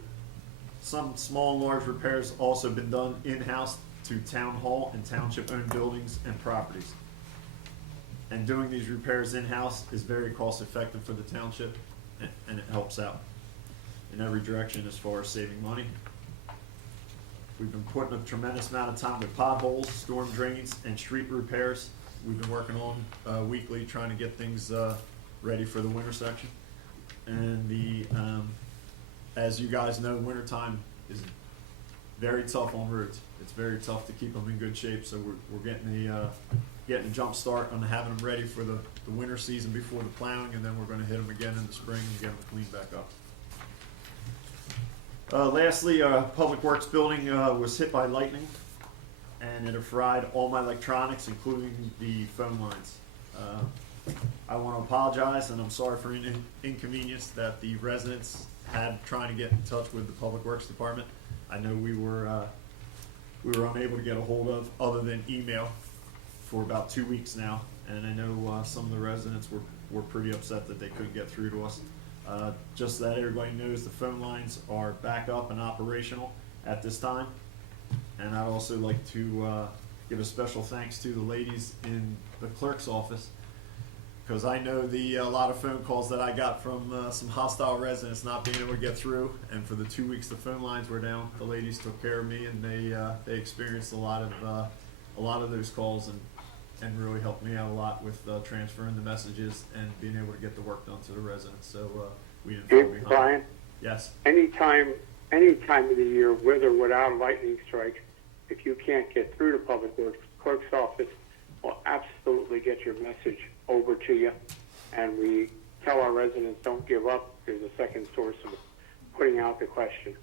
Some small and large repairs also been done in-house to town hall and township-owned buildings and properties. And doing these repairs in-house is very cost-effective for the township, and it helps out in every direction as far as saving money. We've been putting a tremendous amount of time with potholes, storm drains, and street repairs. We've been working on weekly, trying to get things ready for the winter section. And as you guys know, wintertime is very tough on roads. It's very tough to keep them in good shape, so we're getting a jump start on having them ready for the winter season before the plowing, and then we're going to hit them again in the spring and get them cleaned back up. Lastly, Public Works building was hit by lightning, and it have fried all my electronics, including the phone lines. I want to apologize, and I'm sorry for any inconvenience that the residents had trying to get in touch with the Public Works Department. I know we were unable to get a hold of other than email for about 2 weeks now, and I know some of the residents were pretty upset that they couldn't get through to us. Just so that everybody knows, the phone lines are back up and operational at this time. And I'd also like to give a special thanks to the ladies in the clerk's office, because I know a lot of phone calls that I got from some hostile residents not being able to get through. And for the 2 weeks the phone lines were down, the ladies took care of me, and they experienced a lot of those calls and really helped me out a lot with transferring the messages and being able to get the work done to the residents. So we didn't fall behind. Brian? Yes. Any time of the year, with or without a lightning strike, if you can't get through to Public Works Clerk's office, we'll absolutely get your message over to you. And we tell our residents, don't give up. There's a second source of putting out the question.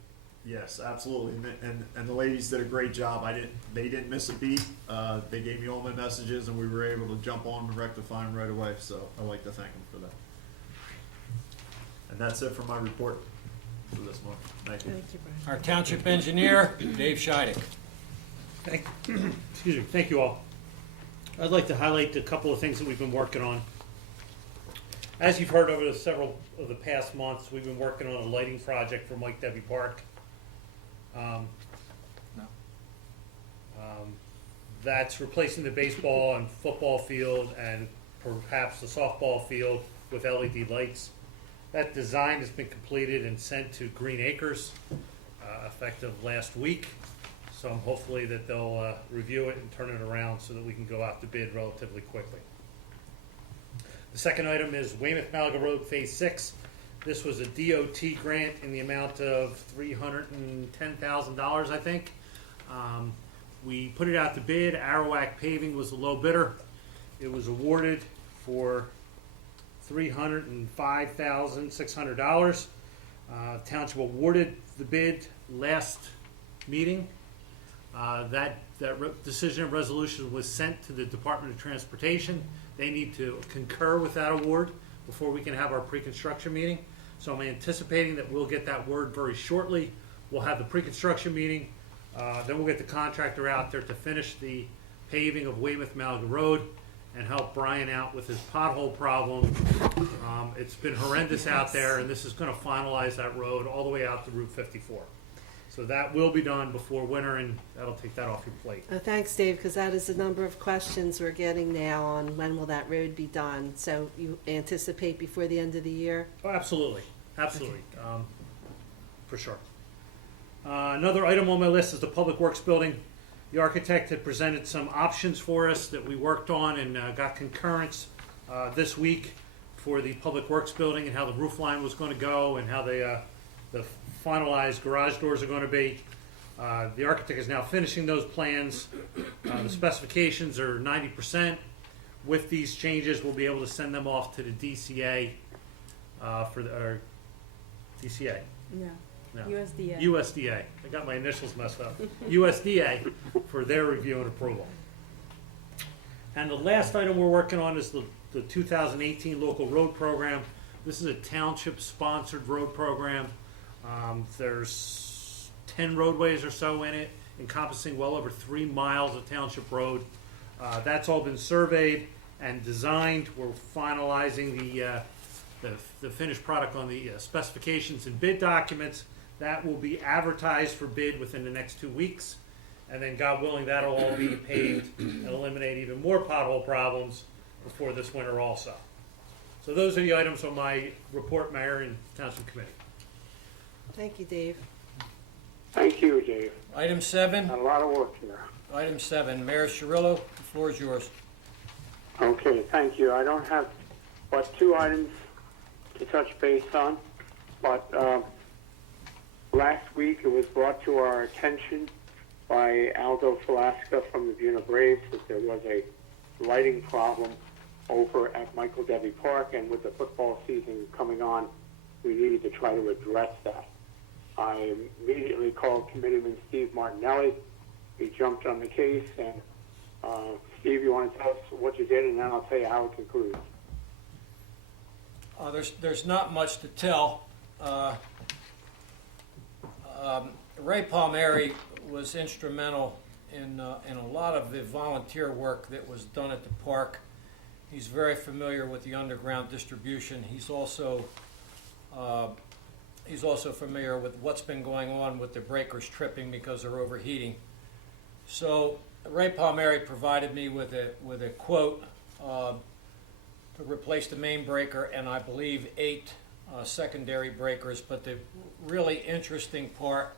Yes, absolutely, and the ladies did a great job. They didn't miss a beat. They gave me all my messages, and we were able to jump on and rectify them right away. So I'd like to thank them for that. And that's it for my report for this month. Thank you. Thank you, Brian. Our township engineer, Dave Scheidek. Excuse me. Thank you all. I'd like to highlight a couple of things that we've been working on. As you've heard over several of the past months, we've been working on a lighting project for Mike Debbie Park. That's replacing the baseball and football field and perhaps the softball field with LED lights. That design has been completed and sent to Green Acres effective last week. So I'm hopefully that they'll review it and turn it around so that we can go out to bid relatively quickly. The second item is Weymouth Malaga Road Phase 6. This was a DOT grant in the amount of $310,000, I think. We put it out to bid. Arawak Paving was the low bidder. It was awarded for $305,600. Township awarded the bid last meeting. That decision and resolution was sent to the Department of Transportation. They need to concur with that award before we can have our pre-construction meeting. So I'm anticipating that we'll get that word very shortly. We'll have the pre-construction meeting. Then we'll get the contractor out there to finish the paving of Weymouth Malaga Road and help Brian out with his pothole problem. It's been horrendous out there, and this is going to finalize that road all the way out to Route 54. So that will be done before winter, and that'll take that off your plate. Thanks, Dave, because that is a number of questions we're getting now on when will that road be done. So you anticipate before the end of the year? Oh, absolutely, absolutely, for sure. Another item on my list is the Public Works Building. The architect had presented some options for us that we worked on and got concurrence this week for the Public Works Building and how the roof line was going to go and how the finalized garage doors are going to be. The architect is now finishing those plans. The specifications are 90%. With these changes, we'll be able to send them off to the DCA or DCA. No. No. USDA. USDA. I got my initials messed up. USDA for their review and approval. And the last item we're working on is the 2018 local road program. This is a township-sponsored road program. There's 10 roadways or so in it, encompassing well over 3 miles of township road. That's all been surveyed and designed. We're finalizing the finished product on the specifications and bid documents. That will be advertised for bid within the next 2 weeks. And then, God willing, that'll all be paved and eliminate even more pothole problems before this winter also. So those are the items on my report, Mayor and Township Committee. Thank you, Dave. Thank you, Dave. Item 7. A lot of work here. Item 7. Mayor Cirillo, the floor is yours. Okay, thank you. I don't have but 2 items to touch base on, but last week it was brought to our attention by Aldo Falaska from the Buena Braves that there was a lighting problem over at Michael Debbie Park, and with the football season coming on, we needed to try to address that. I immediately called Committeeman Steve Martinelli. He jumped on the case, and Steve, you want to tell us what you did, and then I'll tell you how it concluded. There's not much to tell. Ray Palmieri was instrumental in a lot of the volunteer work that was done at the park. He's very familiar with the underground distribution. He's also familiar with what's been going on with the breakers tripping because they're overheating. So Ray Palmieri provided me with a quote to replace the main breaker and I believe 8 secondary breakers. But the really interesting part,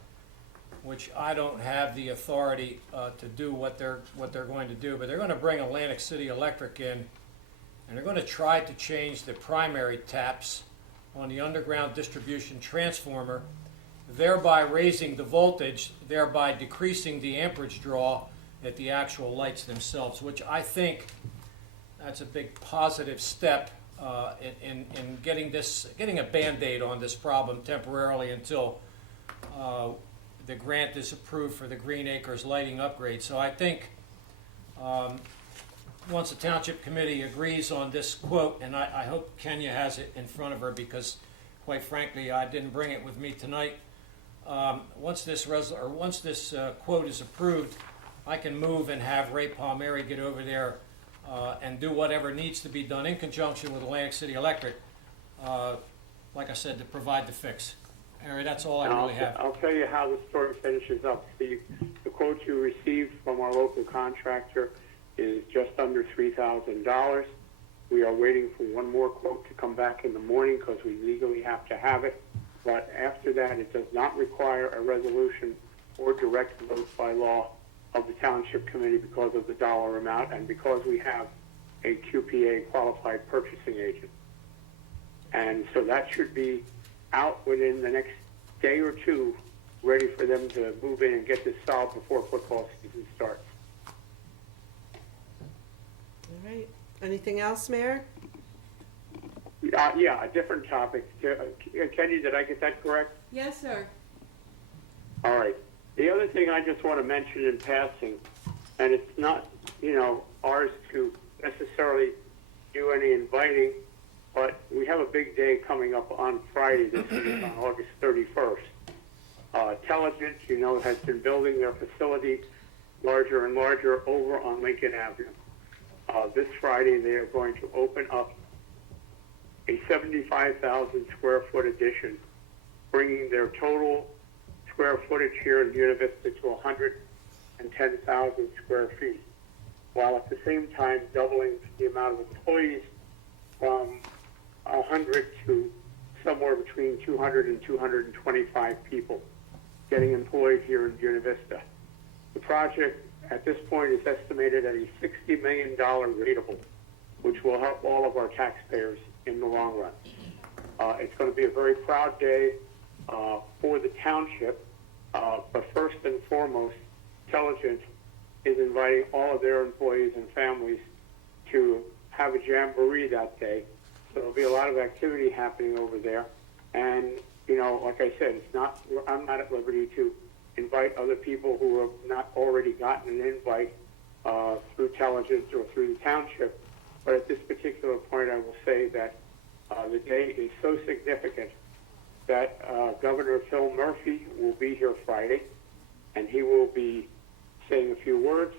which I don't have the authority to do what they're going to do, but they're going to bring Atlantic City Electric in, and they're going to try to change the primary taps on the underground distribution transformer, thereby raising the voltage, thereby decreasing the amperage draw at the actual lights themselves, which I think that's a big positive step in getting a Band-Aid on this problem temporarily until the grant is approved for the Green Acres lighting upgrade. So I think once the Township Committee agrees on this quote, and I hope Kenya has it in front of her because, quite frankly, I didn't bring it with me tonight. Once this quote is approved, I can move and have Ray Palmieri get over there and do whatever needs to be done in conjunction with Atlantic City Electric, like I said, to provide the fix. Harry, that's all I really have. I'll tell you how the story finishes up, Steve. The quote you received from our local contractor is just under $3,000. We are waiting for one more quote to come back in the morning because we legally have to have it. But after that, it does not require a resolution or direct vote by law of the Township Committee because of the dollar amount and because we have a QPA qualified purchasing agent. And so that should be out within the next day or 2, ready for them to move in and get this solved before football season starts. All right. Anything else, Mayor? Yeah, a different topic. Kenny, did I get that correct? Yes, sir. All right. The other thing I just want to mention in passing, and it's not, ours to necessarily do any inviting, but we have a big day coming up on Friday this week, on August 31st. Teligent, has been building their facility larger and larger over on Lincoln Avenue. This Friday, they are going to open up a 75,000 square foot addition, bringing their total square footage here in Buena Vista to 110,000 square feet, while at the same time doubling the amount of employees from 100 to somewhere between 200 and 225 people getting employed here in Buena Vista. The project at this point is estimated at a $60 million rateable, which will help all of our taxpayers in the long run. It's going to be a very proud day for the township, but first and foremost, Intelligent is inviting all of their employees and families to have a jamboree that day. So there'll be a lot of activity happening over there. And, you know, like I said, I'm not at liberty to invite other people who have not already gotten an invite through Intelligent or through the township. But at this particular point, I will say that the day is so significant that Governor Phil Murphy will be here Friday, and he will be saying a few words,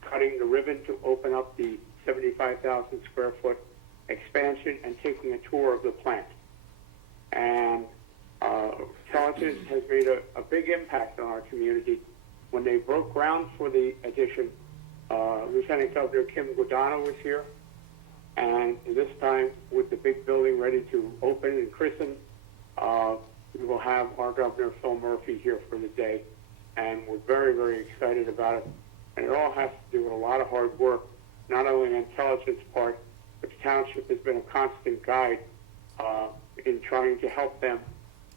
cutting the ribbon to open up the 75,000 square foot expansion, and taking a tour of the plant. And Intelligence has made a big impact on our community. When they broke ground for the addition, Lieutenant Governor Kim Guadagno was here, and this time, with the big building ready to open and christen, we will have our Governor Phil Murphy here for the day, and we're very, very excited about it. And it all has to do with a lot of hard work, not only on Intelligence's part, but the township has been a constant guide in trying to help them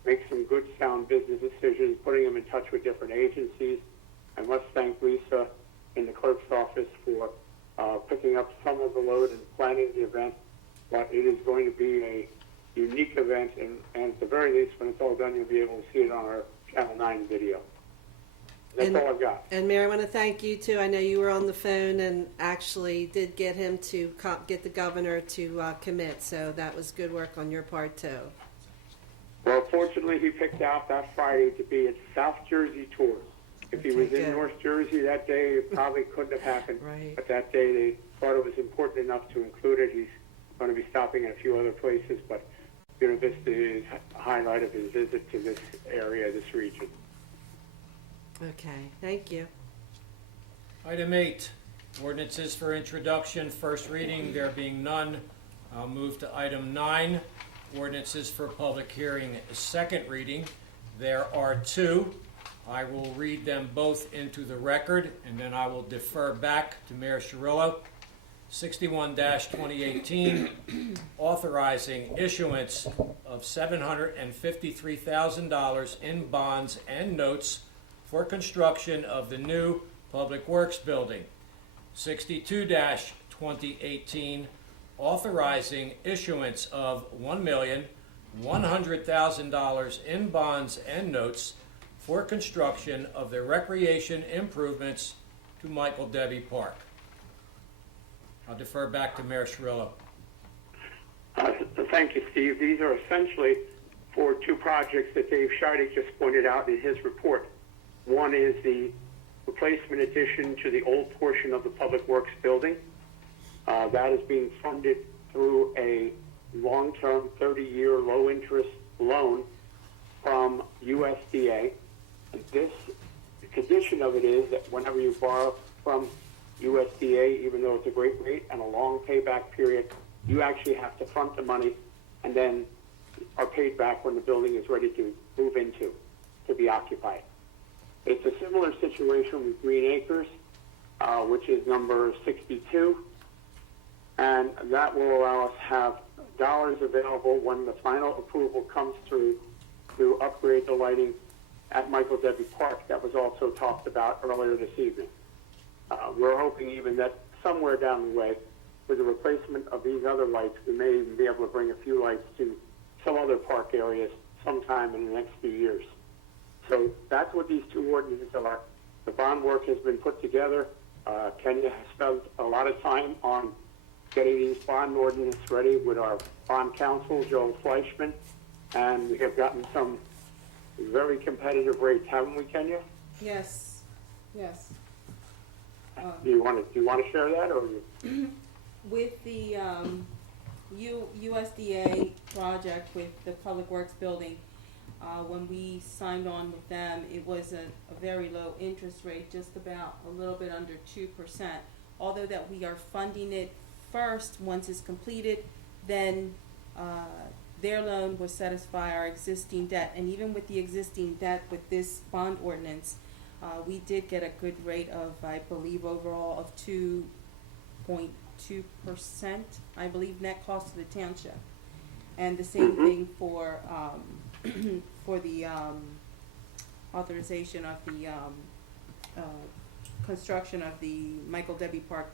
make some good, sound business decisions, putting them in touch with different agencies. I must thank Lisa in the clerk's office for picking up some of the load and planning the event. But it is going to be a unique event, and at the very least, when it's all done, you'll be able to see it on our Channel 9 video. That's all I've got. And Mayor, I want to thank you too. I know you were on the phone and actually did get him to get the governor to commit, so that was good work on your part too. Well, fortunately, he picked out that Friday to be at South Jersey Tours. If he was in North Jersey that day, it probably couldn't have happened. Right. But that day, they thought it was important enough to include it. He's going to be stopping at a few other places, but Buena Vista is a highlight of his visit to this area, this region. Okay, thank you. Item 8, ordinances for introduction, first reading, there being none. I'll move to item 9, ordinances for public hearing, second reading. There are 2. I will read them both into the record, and then I will defer back to Mayor Cirillo. 61-2018, authorizing issuance of $753,000 in bonds and notes for construction of the new Public Works Building. 62-2018, authorizing issuance of $1,100,000 in bonds and notes for construction of the recreation improvements to Michael Debbie Park. I'll defer back to Mayor Cirillo. Thank you, Steve. These are essentially for 2 projects that Dave Scheide just pointed out in his report. One is the replacement addition to the old portion of the Public Works building. That is being funded through a long-term 30-year low-interest loan from USDA. And the condition of it is that whenever you borrow from USDA, even though it's a great rate and a long payback period, you actually have to front the money and then are paid back when the building is ready to move into, to be occupied. It's a similar situation with Green Acres, which is number 62, and that will allow us to have dollars available when the final approval comes through to upgrade the lighting at Michael Debbie Park that was also talked about earlier this evening. We're hoping even that somewhere down the way, with the replacement of these other lights, we may even be able to bring a few lights to some other park areas sometime in the next few years. So that's what these 2 ordinances are. The bond work has been put together. Kenya has spent a lot of time on getting these bond ordinances ready with our bond counsel, Joel Fleischman, and we have gotten some very competitive rates, haven't we, Kenya? Yes, yes. Do you want to share that, or With the USDA project with the Public Works building, When we signed on with them, it was a very low interest rate, just about a little bit under 2%. Although that we are funding it first, once it's completed, then their loan will satisfy our existing debt. And even with the existing debt, with this bond ordinance, we did get a good rate of, I believe, overall of 2.2%, I believe, net cost to the township. And the same thing for for the authorization of the construction of the Michael Debbie Park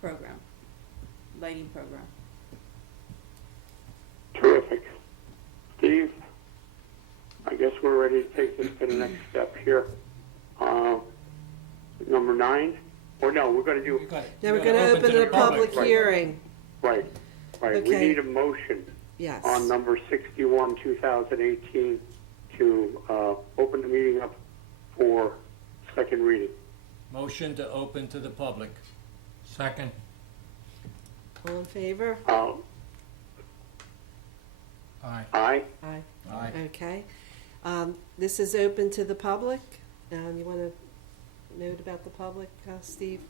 program, lighting program. Terrific. Steve, I guess we're ready to take this to the next step here. Number 9, or no, we're going to do. Now we're going to open the public hearing. Right. We Okay. need a motion Yes. on number 61, 2018, to open the meeting up for second reading. Motion to open to the public. Second. All in favor? Aye. Aye. Aye. Aye. Okay. This is open to the public. You want to note about the public, Steve?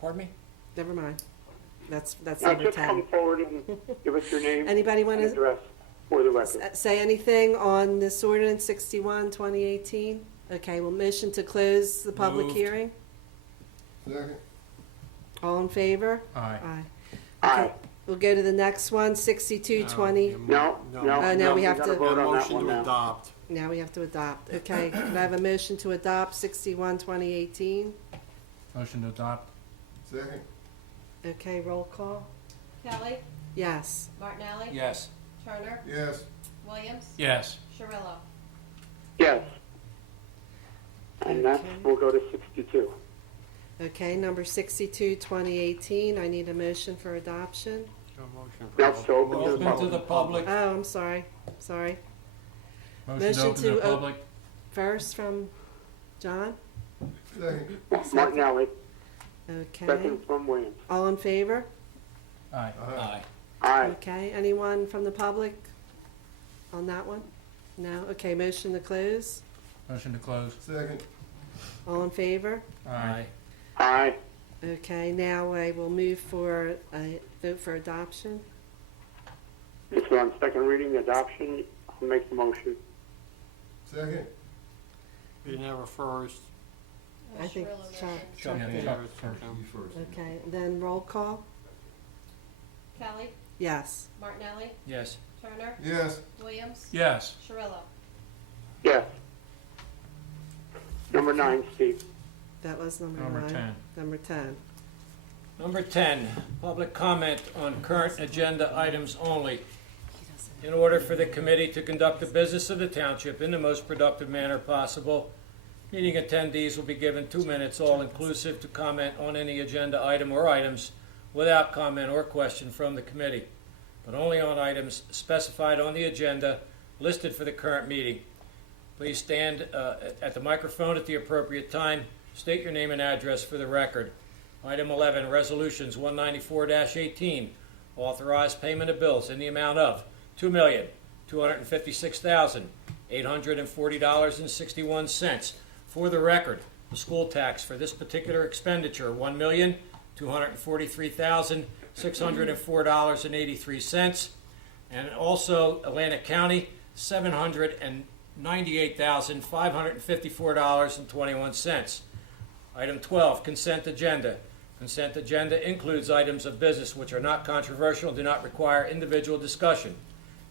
Pardon me? Never mind. That's Now number just 10. come forward and give us your name Anybody want and to address for the record. say anything on this ordinance 61, 2018? Okay, well, motion to close the public Moved. hearing. Second. All in favor? Aye. Aye. Aye. We'll go to the next one, 6220. No, we have gotta to- vote on that Motion one to now. adopt. Now we have to adopt. Okay, can I have a motion to adopt 61, 2018? Motion to adopt. Second. Okay, roll call. Kelly, Yes. Martinelli. Yes. Turner, Yes. Williams, Yes. Shirillo. Yes. And that Okay. will go to 62. Okay, number 62, 2018. I need a motion for adoption. That's to open to the Open to public. the public. Oh, I'm sorry. Sorry. Motion to open to the public. First from John. Second. Martinelli, Okay. second from Williams. All in favor? Aye. Aye. Aye. Okay. Anyone from the public on that one? No? Okay, motion to close. Motion to close. Second. All in favor? Aye. Aye. Okay, now I will move for a vote for adoption. This is on second reading, adoption. I'll make the motion. Second. You never first. I think Shirillo Chuck. motion. Chuck Yeah, did. Chuck first. You first. Okay, then roll call. Kelly, Yes. Martinelli, Yes. Turner, Yes. Williams, Yes. Shirillo. Yes. Number 9, Steve. That was number Number 9. 10. Number 10. Number 10, public comment on current agenda items only. In order for the committee to conduct the business of the township in the most productive manner possible, meeting attendees will be given 2 minutes all-inclusive to comment on any agenda item or items without comment or question from the committee, but only on items specified on the agenda listed for the current meeting. Please stand at the microphone at the appropriate time. State your name and address for the record. Item 11, Resolutions 194-18, authorize payment of bills in the amount of $2,256,840.61. For the record, the school tax for this particular expenditure, $1,243,604.83. And also Atlantic County, $798,554.21. Item 12, consent agenda. Consent agenda includes items of business which are not controversial and do not require individual discussion.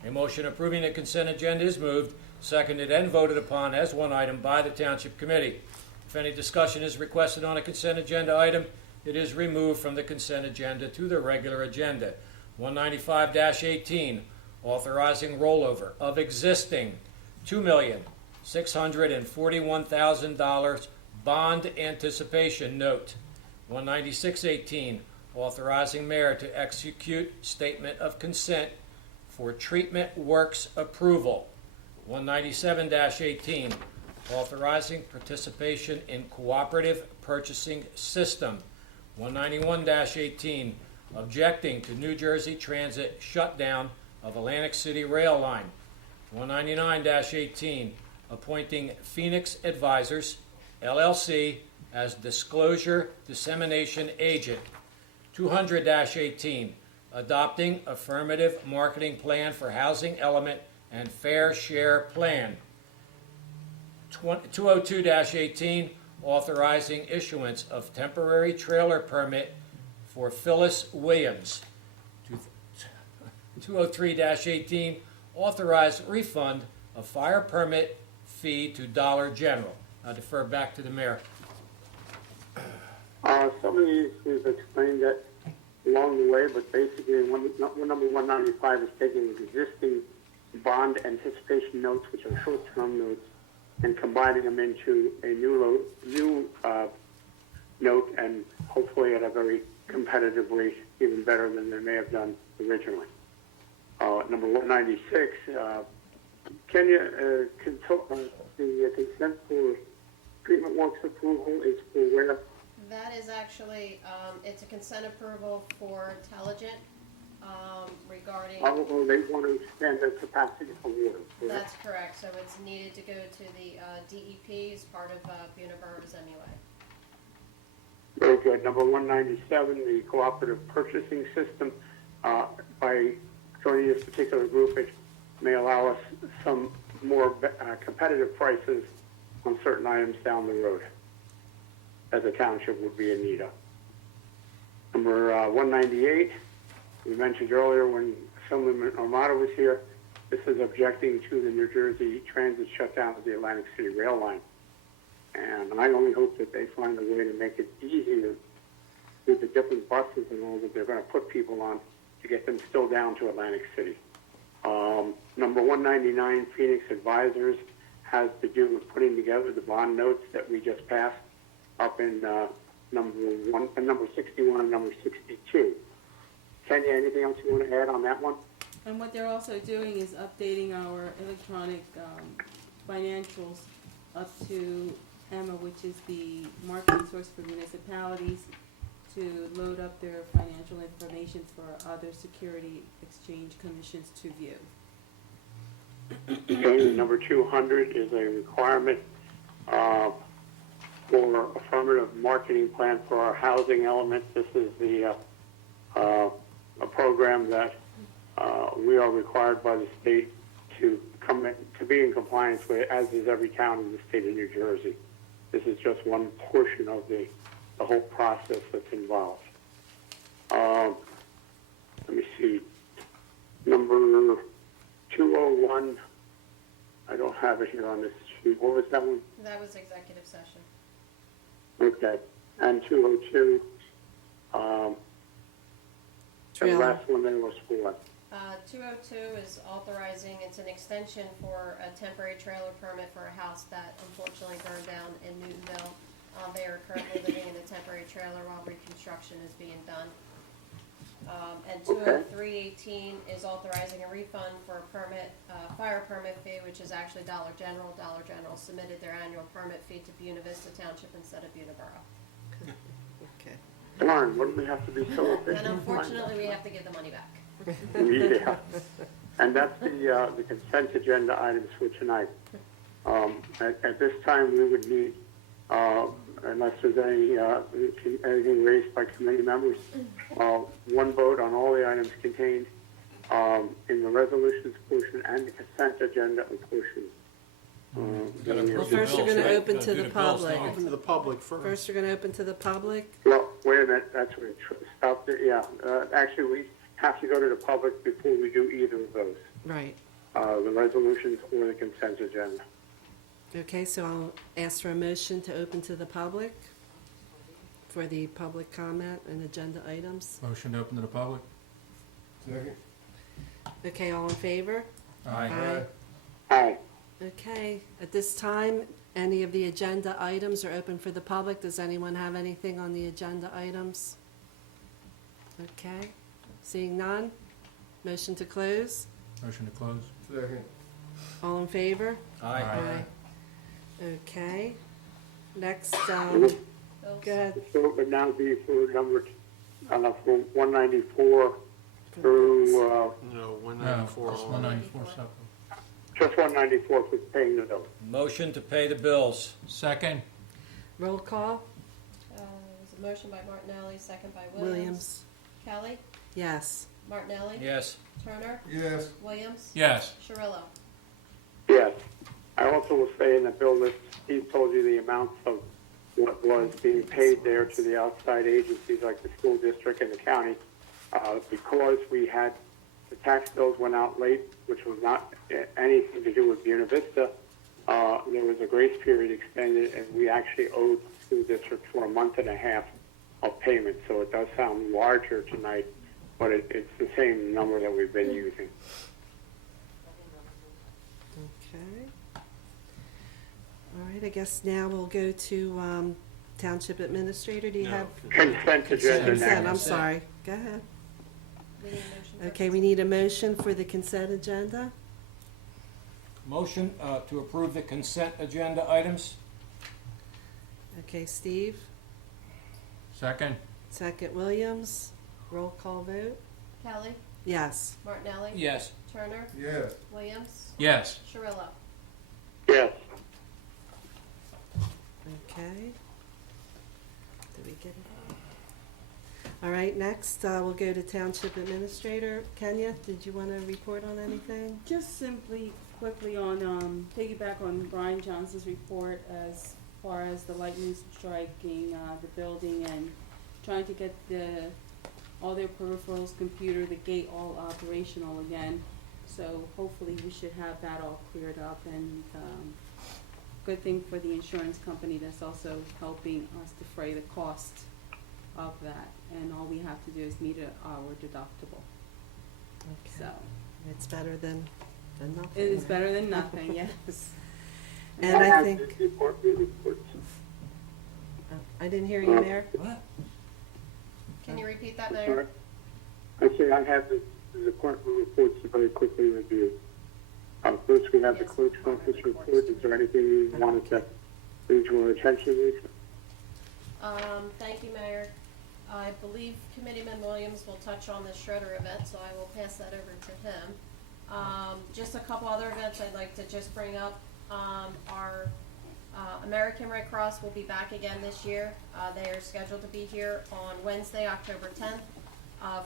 A motion approving the consent agenda is moved, seconded, and voted upon as one item by the Township Committee. If any discussion is requested on a consent agenda item, it is removed from the consent agenda to the regular agenda. 195-18, authorizing rollover of existing $2,641,000 bond anticipation note. 196-18, authorizing mayor to execute statement of consent for treatment works approval. 197-18, authorizing participation in cooperative purchasing system. 191-18, objecting to New Jersey Transit shutdown of Atlantic City Rail Line. 199-18, appointing Phoenix Advisors, LLC, as disclosure dissemination agent. 200-18, adopting affirmative marketing plan for housing element and fair share plan. 202-18, authorizing issuance of temporary trailer permit for Phyllis Williams. 203-18, authorize refund of fire permit fee to Dollar General. I defer back to the mayor. Some of these we've explained that along the way, but basically number 195 is taking existing bond anticipation notes, which are short-term notes, and combining them into a new note, and hopefully at a very competitive rate, even better than they may have done originally. Number 196, can you consult the consent for treatment works approval is for where? That is actually, it's a consent approval for Intelligent regarding. Oh, they want to expand their capacity for water. Correct? That's correct. So it's needed to go to the DEP as part of Buena Boroughs MUA. Very good. Number 197, the cooperative purchasing system. By joining this particular group, it may allow us some more competitive prices on certain items down the road, as a township would be in need of. Number 198, we mentioned earlier when Assemblyman Armato was here, this is objecting to the New Jersey Transit shutdown of the Atlantic City rail line. And I only hope that they find a way to make it easier with the different buses and all that they're going to put people on to get them still down to Atlantic City. Number 199, Phoenix Advisors, has to do with putting together the bond notes that we just passed up in number 61 and number 62. Kenya, anything else you want to add on that one? And what they're also doing is updating our electronic financials up to EMMA, which is the marketing source for municipalities, to load up their financial information for other security exchange commissions to view. Okay, number 200 is a requirement for affirmative marketing plan for our housing element. This is the a program that we are required by the state to be in compliance with, as is every town in the state of New Jersey. This is just one portion of the whole process that's involved. Let me see. Number 201, I don't have it here on this sheet. What was that one? That was executive session. Okay. And 202, the last one there was for what? 202 is authorizing, it's an extension for a temporary trailer permit for a house that unfortunately burned down in Newtonville. They are currently living in a temporary trailer while reconstruction is being done. And 20318 is authorizing a refund for a permit, fire permit fee, which is actually Dollar General. Dollar General submitted their annual permit fee to Buena Vista Township instead of Buena Borough. Okay. Darn, what do we have to be so efficient? And unfortunately, we have to give the money back. Yeah. And that's the consent agenda items for tonight. At this time, we would need, unless there's anything raised by committee members, one vote on all the items contained in the resolutions portion and the consent agenda portion. Well, first we're going to open to the public. Open to the public first. First we're going to open to the public. Well, wait a minute, that's where it stopped there. Yeah, actually, we have to go to the public before we do either of those, Right. the resolutions or the consent agenda. Okay, so I'll ask for a motion to open to the public for the public comment and agenda items. Motion to open to the public? Second. Okay, all in favor? Aye. Aye. Okay, at this time, any of the agenda items are open for the public. Does anyone have anything on the agenda items? Okay, seeing none, motion to close. Motion to close? Second. All in favor? Aye. Okay, next, Bills. go ahead. So it would now be for number, for 194 through, No, 194. No, 194 separate. Just 194 for paying the bill. Motion to pay the bills. Second. Roll call? There was a motion by Martinelli, second by Williams. Williams. Kelly? Yes. Martinelli? Yes. Turner? Yes. Williams? Yes. Shirillo? Yes. I also will say in the bill that Steve told you the amounts of what was being paid there to the outside agencies like the school district and the county. Because we had the tax bills went out late, which was not anything to do with Buena Vista, there was a grace period extended, and we actually owed the school district for a month and a half of payment. So it does sound larger tonight, but it's the same number that we've been using. Okay. All right, I guess now we'll go to Township Administrator. Do you have? Consent agenda Consent, next. I'm sorry. Go ahead. We need a motion for Okay, we need a motion for the consent agenda. Motion to approve the consent agenda items. Okay, Steve. Second. Second, Williams. Roll call vote. Kelly? Yes. Martinelli? Yes. Turner? Yes. Williams? Yes. Shirillo? Yes. Okay. Did we get it? All right, next we'll go to Township Administrator. Kenya, did you want to report on anything? Just simply quickly on, piggyback on Brian Johnson's report as far as the lightning striking the building and trying to get all their peripherals, computer, the gate all operational again. So hopefully we should have that all cleared up, and good thing for the insurance company that's also helping us defray the cost of that. And all we have to do is meet our deductible. Okay. So It's better than nothing. it is better than nothing, yes. And I think, Reports. I didn't hear you, Mayor. What? Can you repeat that, Sorry. Mayor? I say I have the department reports to very quickly review. First, we have the clerk's office report. Is there anything you wanted to bring to our attention, Lisa? Thank you, Mayor. I believe Committeeman Williams will touch on the Shredder event, so I will pass that over to him. Just a couple other events I'd like to just bring up. Our American Red Cross will be back again this year. They are scheduled to be here on Wednesday, October 10th,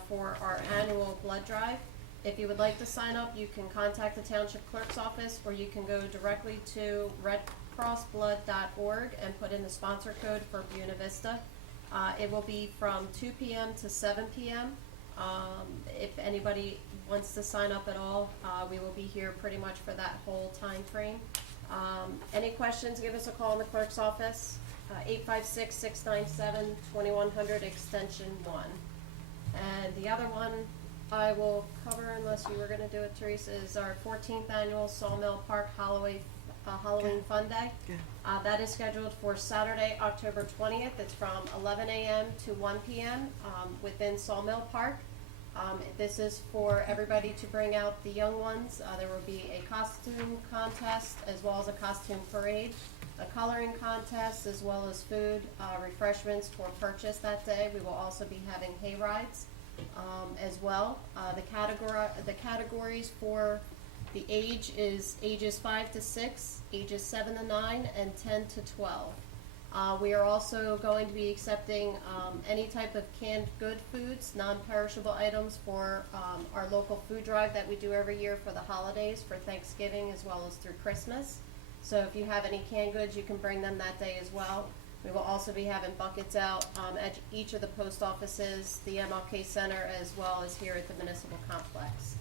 for our annual blood drive. If you would like to sign up, you can contact the Township Clerk's office, or you can go directly to redcrossblood.org and put in the sponsor code for Buena Vista. It will be from 2 p.m. to 7 p.m. If anybody wants to sign up at all, we will be here pretty much for that whole time frame. Any questions, give us a call in the clerk's office, 856-697-2100, extension 1. And the other one I will cover, unless you were going to do it, Teresa, is our 14th annual Sawmill Park Halloween Fun Day. That is scheduled for Saturday, October 20th. It's from 11 a.m. to 1 p.m. Within Sawmill Park. This is for everybody to bring out the young ones. There will be a costume contest as well as a costume parade, a coloring contest, as well as food, refreshments for purchase that day. We will also be having hay rides as well. The categories for the age is ages 5 to 6, ages 7 to 9, and 10 to 12. We are also going to be accepting any type of canned good foods, non-perishable items for our local food drive that we do every year for the holidays, for Thanksgiving as well as through Christmas. So if you have any canned goods, you can bring them that day as well. We will also be having buckets out at each of the post offices, the MLK Center, as well as here at the Municipal Complex.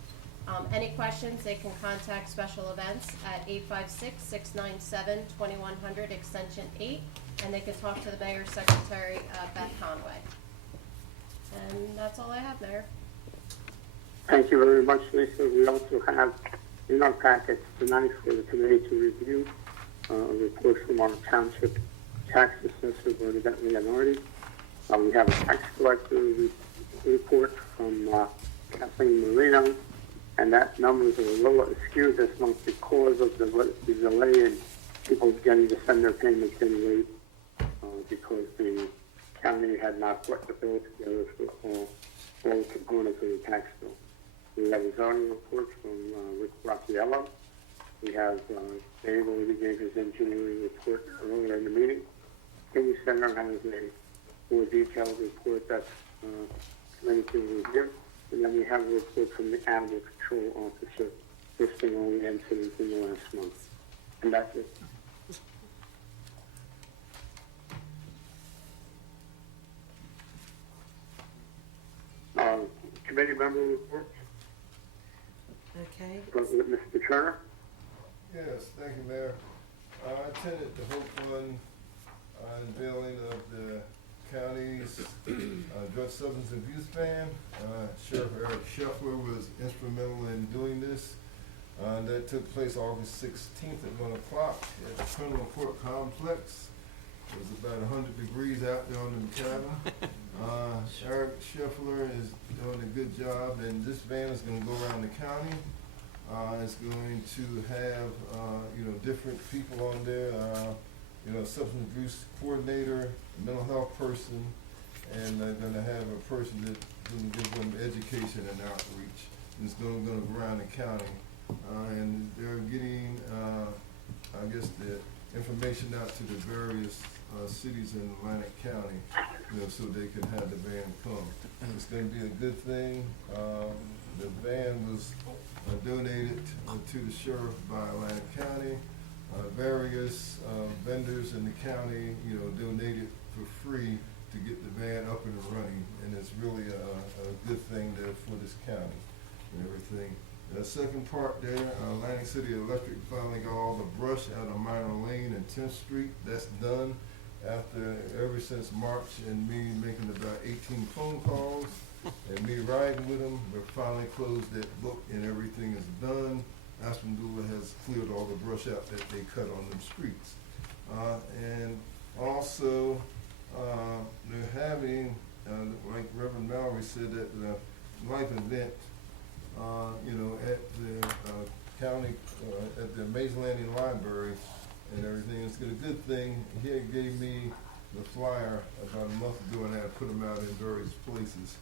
Any questions, they can contact Special Events at 856-697-2100, extension 8, and they can talk to the Mayor's Secretary, Beth Conway. And that's all I have, Mayor. Thank you very much, Lisa. We also have in our packets tonight for the committee to review a report from our township tax assessor, Buena. We have a tax collector report from Kathleen Marino, and that number is a little skewed this month because of the delay in people getting to send their payments in late because the county had not put the bill together for all components of the tax bill. We have a zoning report from Rick Raffaello, We have Dave already gave his engineering report earlier in the meeting. Kenny Center has a more detailed report that's ready to review. And then we have a report from the Animal Control Officer listing all the incidents in the last month. And that's it. Committee member reports. Okay. With Mr. Turner. Yes, thank you, Mayor. I attended the Hope Fund unveiling of the county's drug, substance abuse ban. Sheriff Eric Scheffler was instrumental in doing this. That took place August 16th at 1 o'clock at the criminal court complex. It was about 100 degrees out there on the cabin. Eric Scheffler is doing a good job, and this van is going to go around the county. It's going to have, different people on there, substance abuse coordinator, mental health person, and they're going to have a person that will give them education and outreach. And it's going to go around the county. And they're getting, the information out to the various cities in Atlantic County, so they can have the van come. It's going to be a good thing. The van was donated to the sheriff by Atlantic County. Various vendors in the county, donated for free to get the van up and running, and it's really a good thing there for this county and everything. The second part there, Atlantic City Electric finally got all the brush out of Minor Lane and 10th Street. That's done ever since March, and me making about 18 phone calls and me riding with them. We finally closed that book and everything is done. Aspendoula has cleared all the brush out that they cut on them streets. And also, they're having, like Reverend Mallory said, that the life event at the county, at the Mays Landing Library and everything. It's a good thing. He gave me the flyer about a month ago, and I put them out in various places.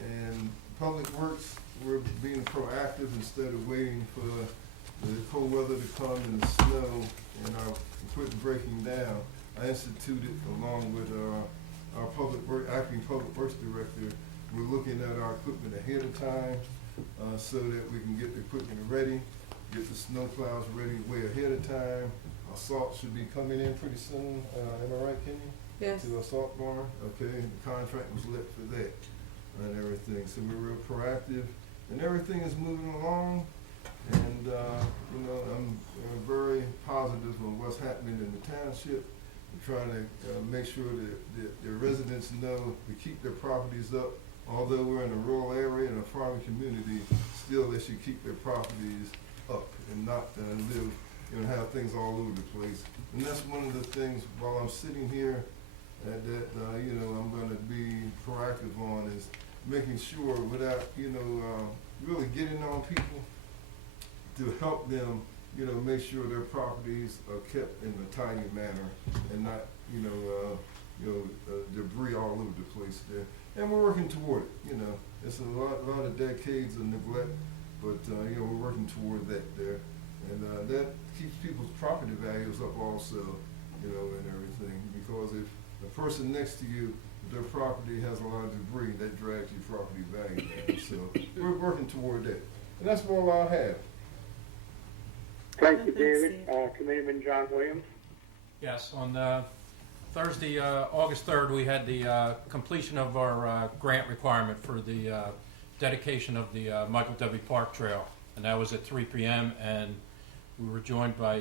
And Public Works, we're being proactive instead of waiting for the cold weather to come and the snow and our equipment breaking down. I instituted, along with our acting Public Works Director, we're looking at our equipment ahead of time so that we can get the equipment ready, get the snow plows ready way ahead of time. Our salt should be coming in pretty soon. Am I right, Kenny? Yes. To a salt barn. Okay, the contract was let for that and everything. So we're real proactive, and everything is moving along. And I'm very positive on what's happening in the township. We're trying to make sure that the residents know to keep their properties up. Although we're in a rural area and a farming community, still they should keep their properties up and not live, have things all over the place. And that's one of the things while I'm sitting here that I'm going to be proactive on is making sure without, really getting on people to help them, make sure their properties are kept in a tidy manner and not, debris all over the place there. And we're working toward it, It's a lot of decades of neglect, but, we're working toward that there. And that keeps people's property values up also, and everything. Because if the person next to you, their property has a lot of debris, that drags your property value down. So we're working toward that. And that's all I'll have. Thank you, David. Committeeman John Williams. Yes, on Thursday, August 3rd, we had the completion of our grant requirement for the dedication of the Michael W. Park Trail, and that was at 3 p.m. And we were joined by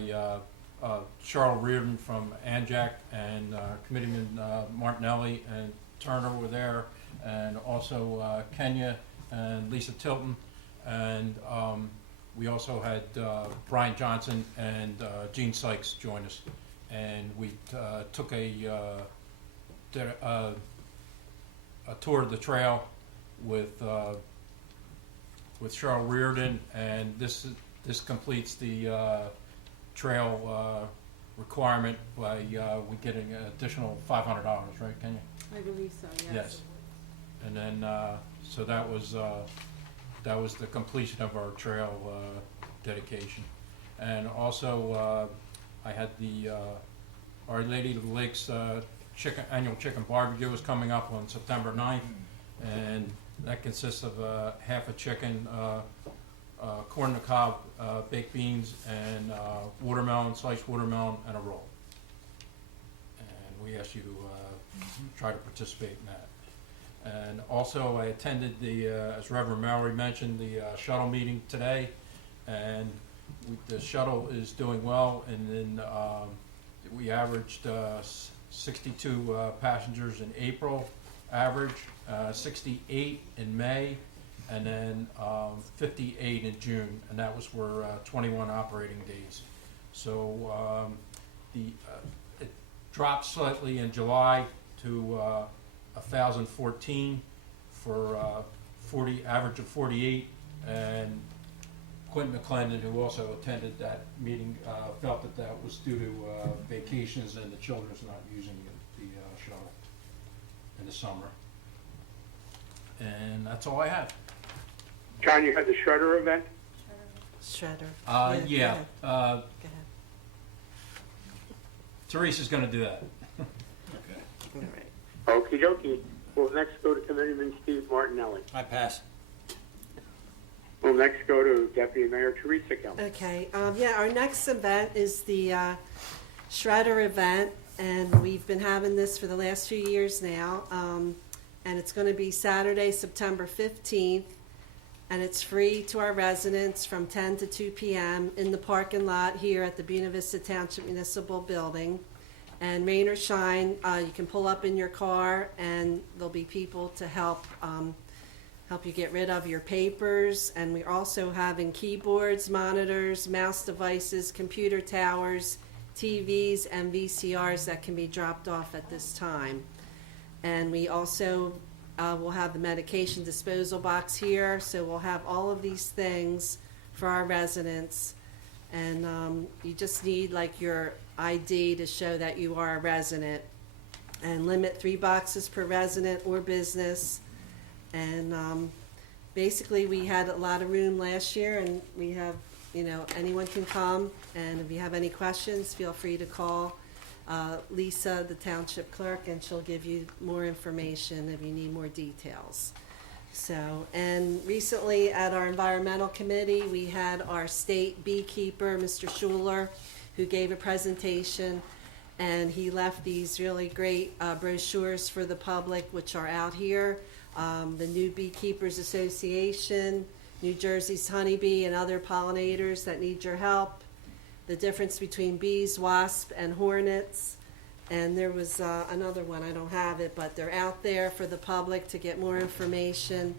Charles Reardon from ANJAC and Committeeman Martinelli and Turner were there, and also Kenya and Lisa Tilton, and we also had Brian Johnson and Gene Sykes join us, and we took a tour of the trail with Cheryl Reardon, and this completes the trail requirement by we getting an additional $500, right, Kenya? I believe so, yes. Yes, and then so that was the completion of our trail dedication. And also, I had the Our Lady of the Lakes annual chicken barbecue is coming up on September 9th, and that consists of half a chicken, corn on the cob, baked beans, and watermelon, sliced watermelon, and a roll. And we ask you to try to participate in that. And also, I attended as Reverend Mallory mentioned, the shuttle meeting today, and the shuttle is doing well, and then we averaged 62 passengers in April, average, 68 in May, and then 58 in June, and that was for 21 operating days. So it dropped slightly in July to 1,014 for 40 average of 48, and Quentin McClendon, who also attended that meeting, felt that that was due to vacations and the children's not using the shuttle in the summer. And that's all I have. John, you had the Shredder event? Shredder. Yeah. Go ahead. Teresa's going to do that. All right. Okie dokie. We'll next go to Committeeman Steve Martinelli. I pass. We'll next go to Deputy Mayor Teresa Kelly. Okay, yeah, our next event is the Shredder event, and we've been having this for the last few years now, and it's going to be Saturday, September 15th, and it's free to our residents from 10 to 2 p.m. in the parking lot here at the Buena Vista Township Municipal Building. And rain or shine, you can pull up in your car, and there'll be people to help you get rid of your papers. And we're also having keyboards, monitors, mouse devices, computer towers, TVs, and VCRs that can be dropped off at this time. And we also will have the medication disposal box here, so we'll have all of these things for our residents. And you just need like your ID to show that you are a resident, and limit 3 boxes per resident or business. And basically, we had a lot of room last year, and we have, anyone can come. And if you have any questions, feel free to call Lisa, the township clerk, and she'll give you more information if you need more details. So, and recently at our environmental committee, we had our state beekeeper, Mr. Schuler, who gave a presentation, and he left these really great brochures for the public, which are out here. The New Beekeepers Association, New Jersey's honeybee, and other pollinators that need your help. The difference between bees, wasps, and hornets. And there was another one, I don't have it, but they're out there for the public to get more information.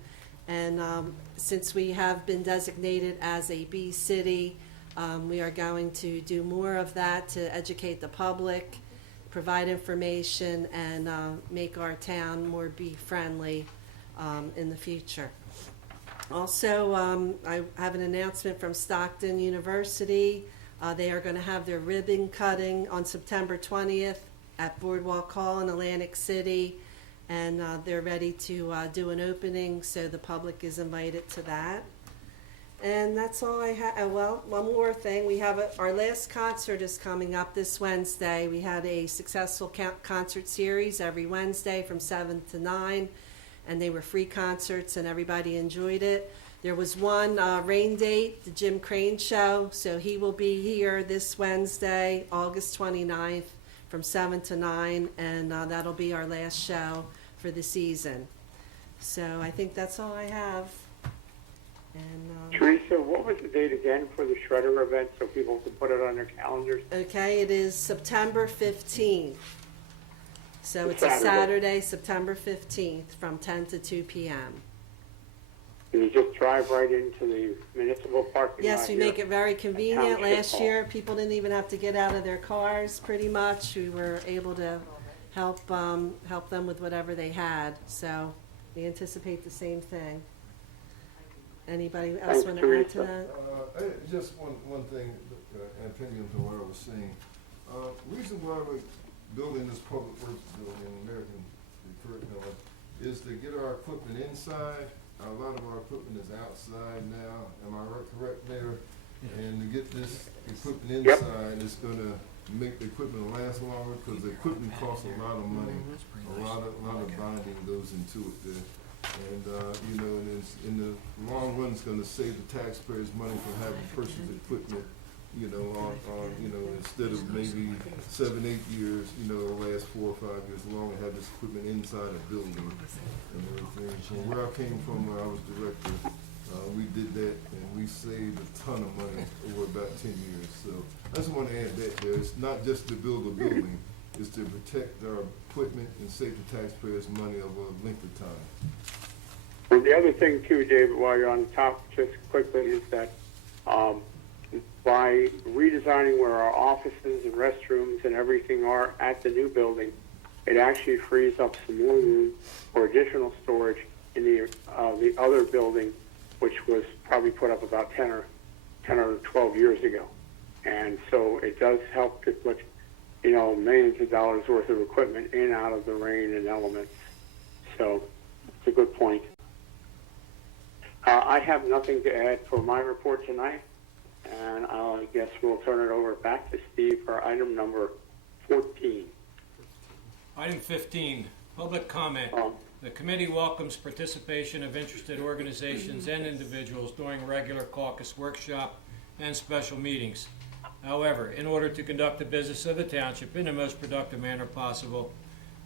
And since we have been designated as a bee city, we are going to do more of that to educate the public, provide information, and make our town more bee-friendly in the future. Also, I have an announcement from Stockton University. They are going to have their ribbon cutting on September 20th at Boardwalk Hall in Atlantic City, and they're ready to do an opening, so the public is invited to that. And that's all I have. Well, one more thing. We have our last concert is coming up this Wednesday. We had a successful concert series every Wednesday from 7 to 9, and they were free concerts, and everybody enjoyed it. There was one rain date, the Jim Crane Show, so he will be here this Wednesday, August 29th, from 7 to 9, and that'll be our last show for the season. So I think that's all I have. And Teresa, what was the date again for the Shredder event so people can put it on their calendars? Okay, it is September 15th. So it's a Saturday. Saturday, September 15th, from 10 to 2 p.m. And you just drive right into the municipal parking lot. Yes, we here make it very at convenient. Township Last Hall. year, people didn't even have to get out of their cars, pretty much. We were able to help them with whatever they had. So we anticipate the same thing. Anybody else want to add to that? Just one thing, opinion to what I was saying. Reason why we're building this public works building, American curriculum, is to get our equipment inside. A lot of our equipment is outside now. Am I correct, Mayor? And to get this equipment inside, it's gonna make the equipment last longer, because the equipment costs a lot of money. A lot of bonding goes into it there. And, you know, and it's, in the long run, it's gonna save the taxpayers money from having to purchase equipment, you know, on, you know, instead of maybe 7, 8 years, you know, last 4 or 5 years long, and have this equipment inside a building and everything. From where I came from, where I was director, we did that, and we saved a ton of money over about 10 years. So I just want to add that there. It's not just to build a building, it's to protect our equipment and save the taxpayers money over a length of time. And the other thing too, David, while you're on the topic, just quickly, is that by redesigning where our offices and restrooms and everything are at the new building, it actually frees up some more room for additional storage in the other building, which was probably put up about 10 or 12 years ago. And so it does help to put, you know, millions of dollars worth of equipment in out of the rain and elements. So it's a good point. I have nothing to add for my report tonight, and I guess we'll turn it over back to Steve for item number 14. Item 15, public comment. The committee welcomes participation of interested organizations and individuals during regular caucus workshop and special meetings. However, in order to conduct the business of the township in the most productive manner possible,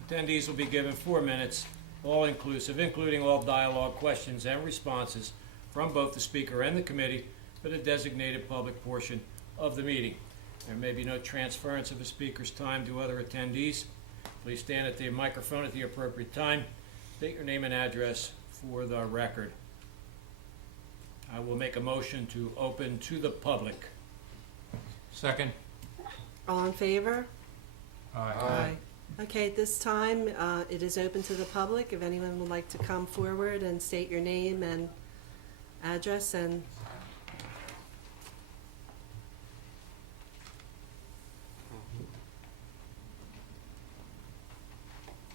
attendees will be given 4 minutes, all inclusive, including all dialogue, questions, and responses from both the speaker and the committee for the designated public portion of the meeting. There may be no transference of the speaker's time to other attendees. Please stand at the microphone at the appropriate time. State your name and address for the record. I will make a motion to open to the public. Second. All in favor? Aye. Okay, at this time, it is open to the public. If anyone would like to come forward and state your name and address and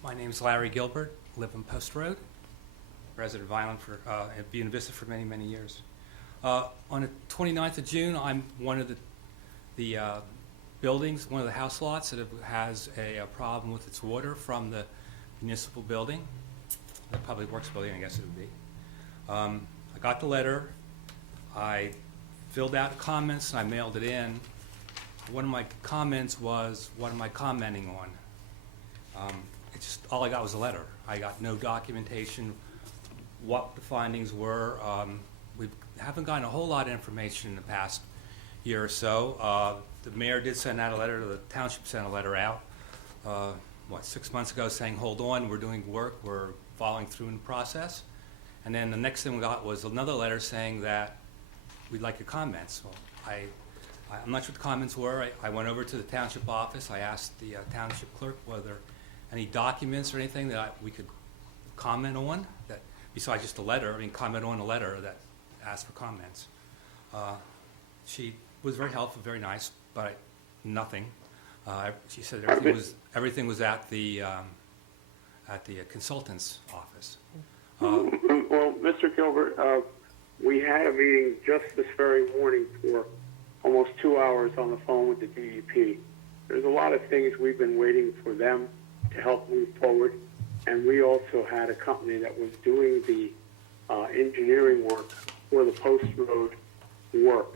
My name's Larry Gilbert, live on Post Road, resident of Island for, have been in Vista for many, many years. On the 29th of June, I'm one of the buildings, one of the house lots that has a problem with its water from the municipal building, the Public Works building, I guess it would be. I got the letter, I filled out comments, and I mailed it in. One of my comments was, what am I commenting on? It's just, all I got was a letter. I got no documentation, what the findings were. We haven't gotten a whole lot of information in the past year or so. The mayor did send out a letter, the township sent a letter out, 6 months ago saying, hold on, we're doing work, we're following through in the process. And then the next thing we got was another letter saying that we'd like your comments. Well, I'm not sure what the comments were. I went over to the township office. I asked the township clerk whether any documents or anything that we could comment on, that besides just a letter, comment on a letter that asked for comments. She was very helpful, very nice, but nothing. She said everything was at the consultant's office. Well, Mr. Gilbert, we had a meeting just this very morning for almost 2 hours on the phone with the DEP. There's a lot of things we've been waiting for them to help move forward, and we also had a company that was doing the engineering work for the Post Road work,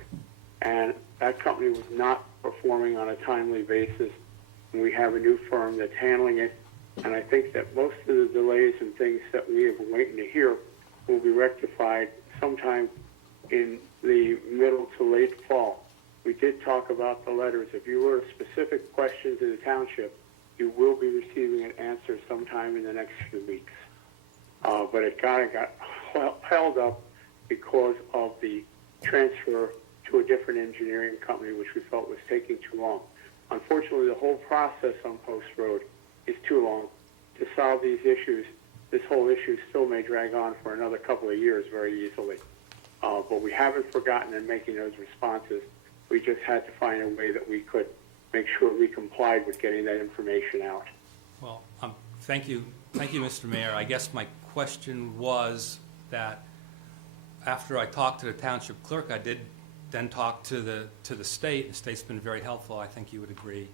and that company was not performing on a timely basis, and we have a new firm that's handling it, and I think that most of the delays and things that we have been waiting to hear will be rectified sometime in the middle to late fall. We did talk about the letters. If you were specific questions in the township, you will be receiving an answer sometime in the next few weeks. But it got held up because of the transfer to a different engineering company, which we felt was taking too long. Unfortunately, the whole process on Post Road is too long. To solve these issues, this whole issue still may drag on for another couple of years very easily. But we haven't forgotten in making those responses. We just had to find a way that we could make sure we complied with getting that information out. Well, thank you, Mr. Mayor. I guess my question was that after I talked to the township clerk, I did then talked to the state. The state's been very helpful. I think you would agree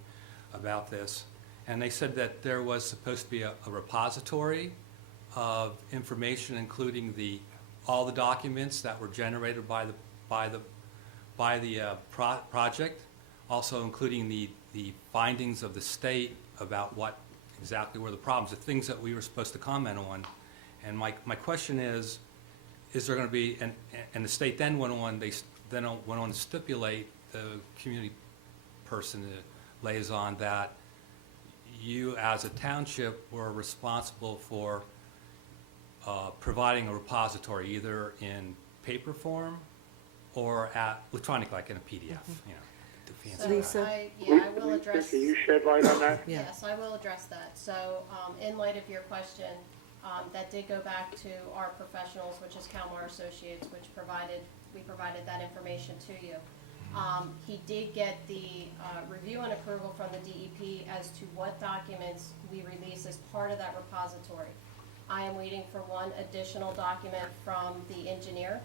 about this. And they said that there was supposed to be a repository of information, including all the documents that were generated by the project, also including the findings of the state about what exactly were the problems, the things that we were supposed to comment on. And my question is there going to be, and the state then went on to stipulate, the community person, the liaison, that you as a township were responsible for providing a repository either in paper form or electronic, like in a PDF, you know. the fancy So word. I will address. Can you shed light on that? Yes, I will address that. So, in light of your question, that did go back to our professionals, which is Calmar Associates, which we provided that information to you. He did get the review and approval from the DEP as to what documents we release as part of that repository. I am waiting for one additional document from the engineer.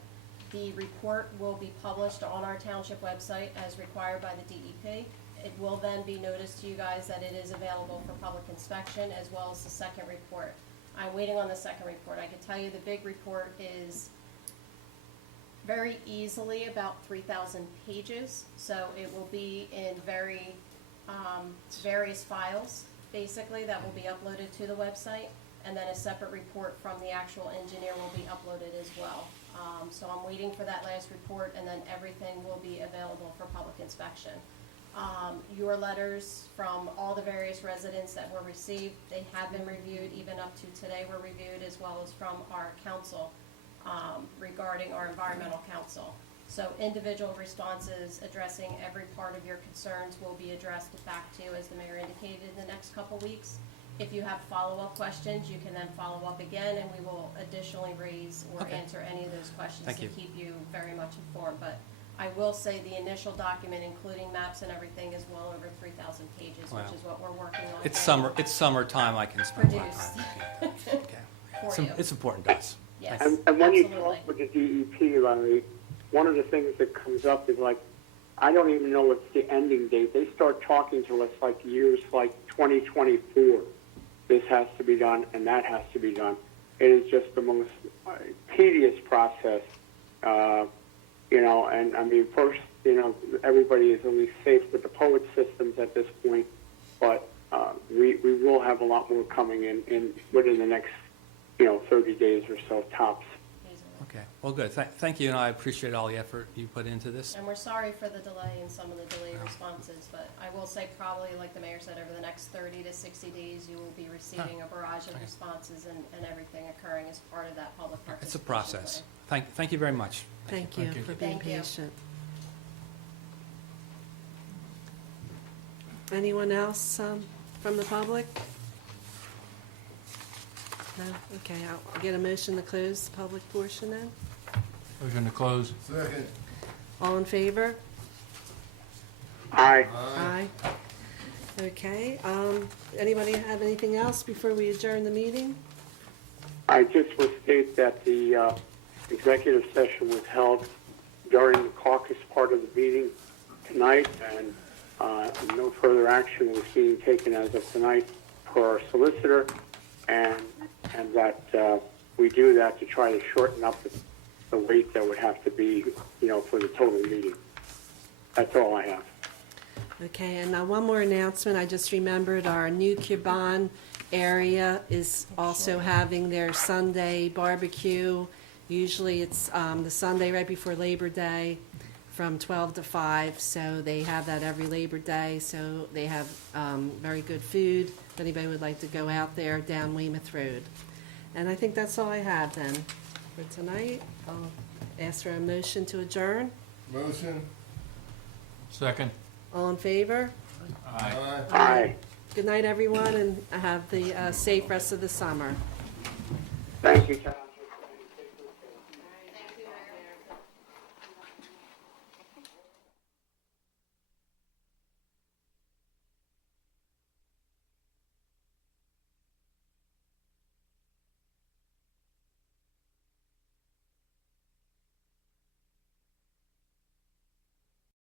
The report will be published on our township website as required by the DEP. It will then be noticed to you guys that it is available for public inspection, as well as the second report. I'm waiting on the second report. I can tell you the big report is very easily about 3,000 pages, so it will be in very various files, basically, that will be uploaded to the website, and then a separate report from the actual engineer will be uploaded as well. So I'm waiting for that last report, and then everything will be available for public inspection. Your letters from all the various residents that were received, they have been reviewed, even up to today were reviewed, as well as from our council regarding our environmental council. So individual responses addressing every part of your concerns will be addressed back to you, as the mayor indicated, in the next couple weeks. If you have follow-up questions, you can then follow up again, and we will additionally raise or answer any of those questions to keep you very much informed. But I will say the initial document, including maps and everything, is well over 3,000 pages, Wow. which is what we're working on. It's summertime. I can spend my Produced. time. Okay. For you. It's important to us. Yes, And when you absolutely. talk with the DEP, Larry, one of the things that comes up is like, I don't even know what's the ending date. They start talking to us like years like 2024. This has to be done and that has to be done. It is just the most tedious process, you know, and I mean, first, you know, everybody is at least safe with the POET systems at this point, but we will have a lot more coming in within the next, you know, 30 days or so, tops. Okay. Well, good. Thank you, and I appreciate all the effort you put into this. And we're sorry for the delay in some of the delayed responses, but I will say probably, like the mayor said, over the next 30 to 60 days, you will be receiving a barrage of responses and everything occurring as part of that public participation. It's a process. Thank you very much. Thank you for being Thank you. patient. Anyone else from the public? No? Okay, I'll get a motion to close the public portion then. Motion to close. Second. All in favor? Aye. Aye. Okay, anybody have anything else before we adjourn the meeting? I just will state that the executive session was held during the caucus part of the meeting tonight, and no further action was being taken as of tonight for our solicitor, and that we do that to try to shorten up the wait that would have to be, you know, for the total meeting. That's all I have. Okay, and one more announcement. I just remembered our new Cuban area is also having their Sunday barbecue. Usually it's the Sunday right before Labor Day from 12 to 5, so they have that every Labor Day. So they have very good food. If anybody would like to go out there down Weymouth Road. And I think that's all I have then for tonight. I'll ask for a motion to adjourn. Motion. Second. All in favor? Aye. Aye. Good night, everyone, and have the safe rest of the summer. Thank you, Tom.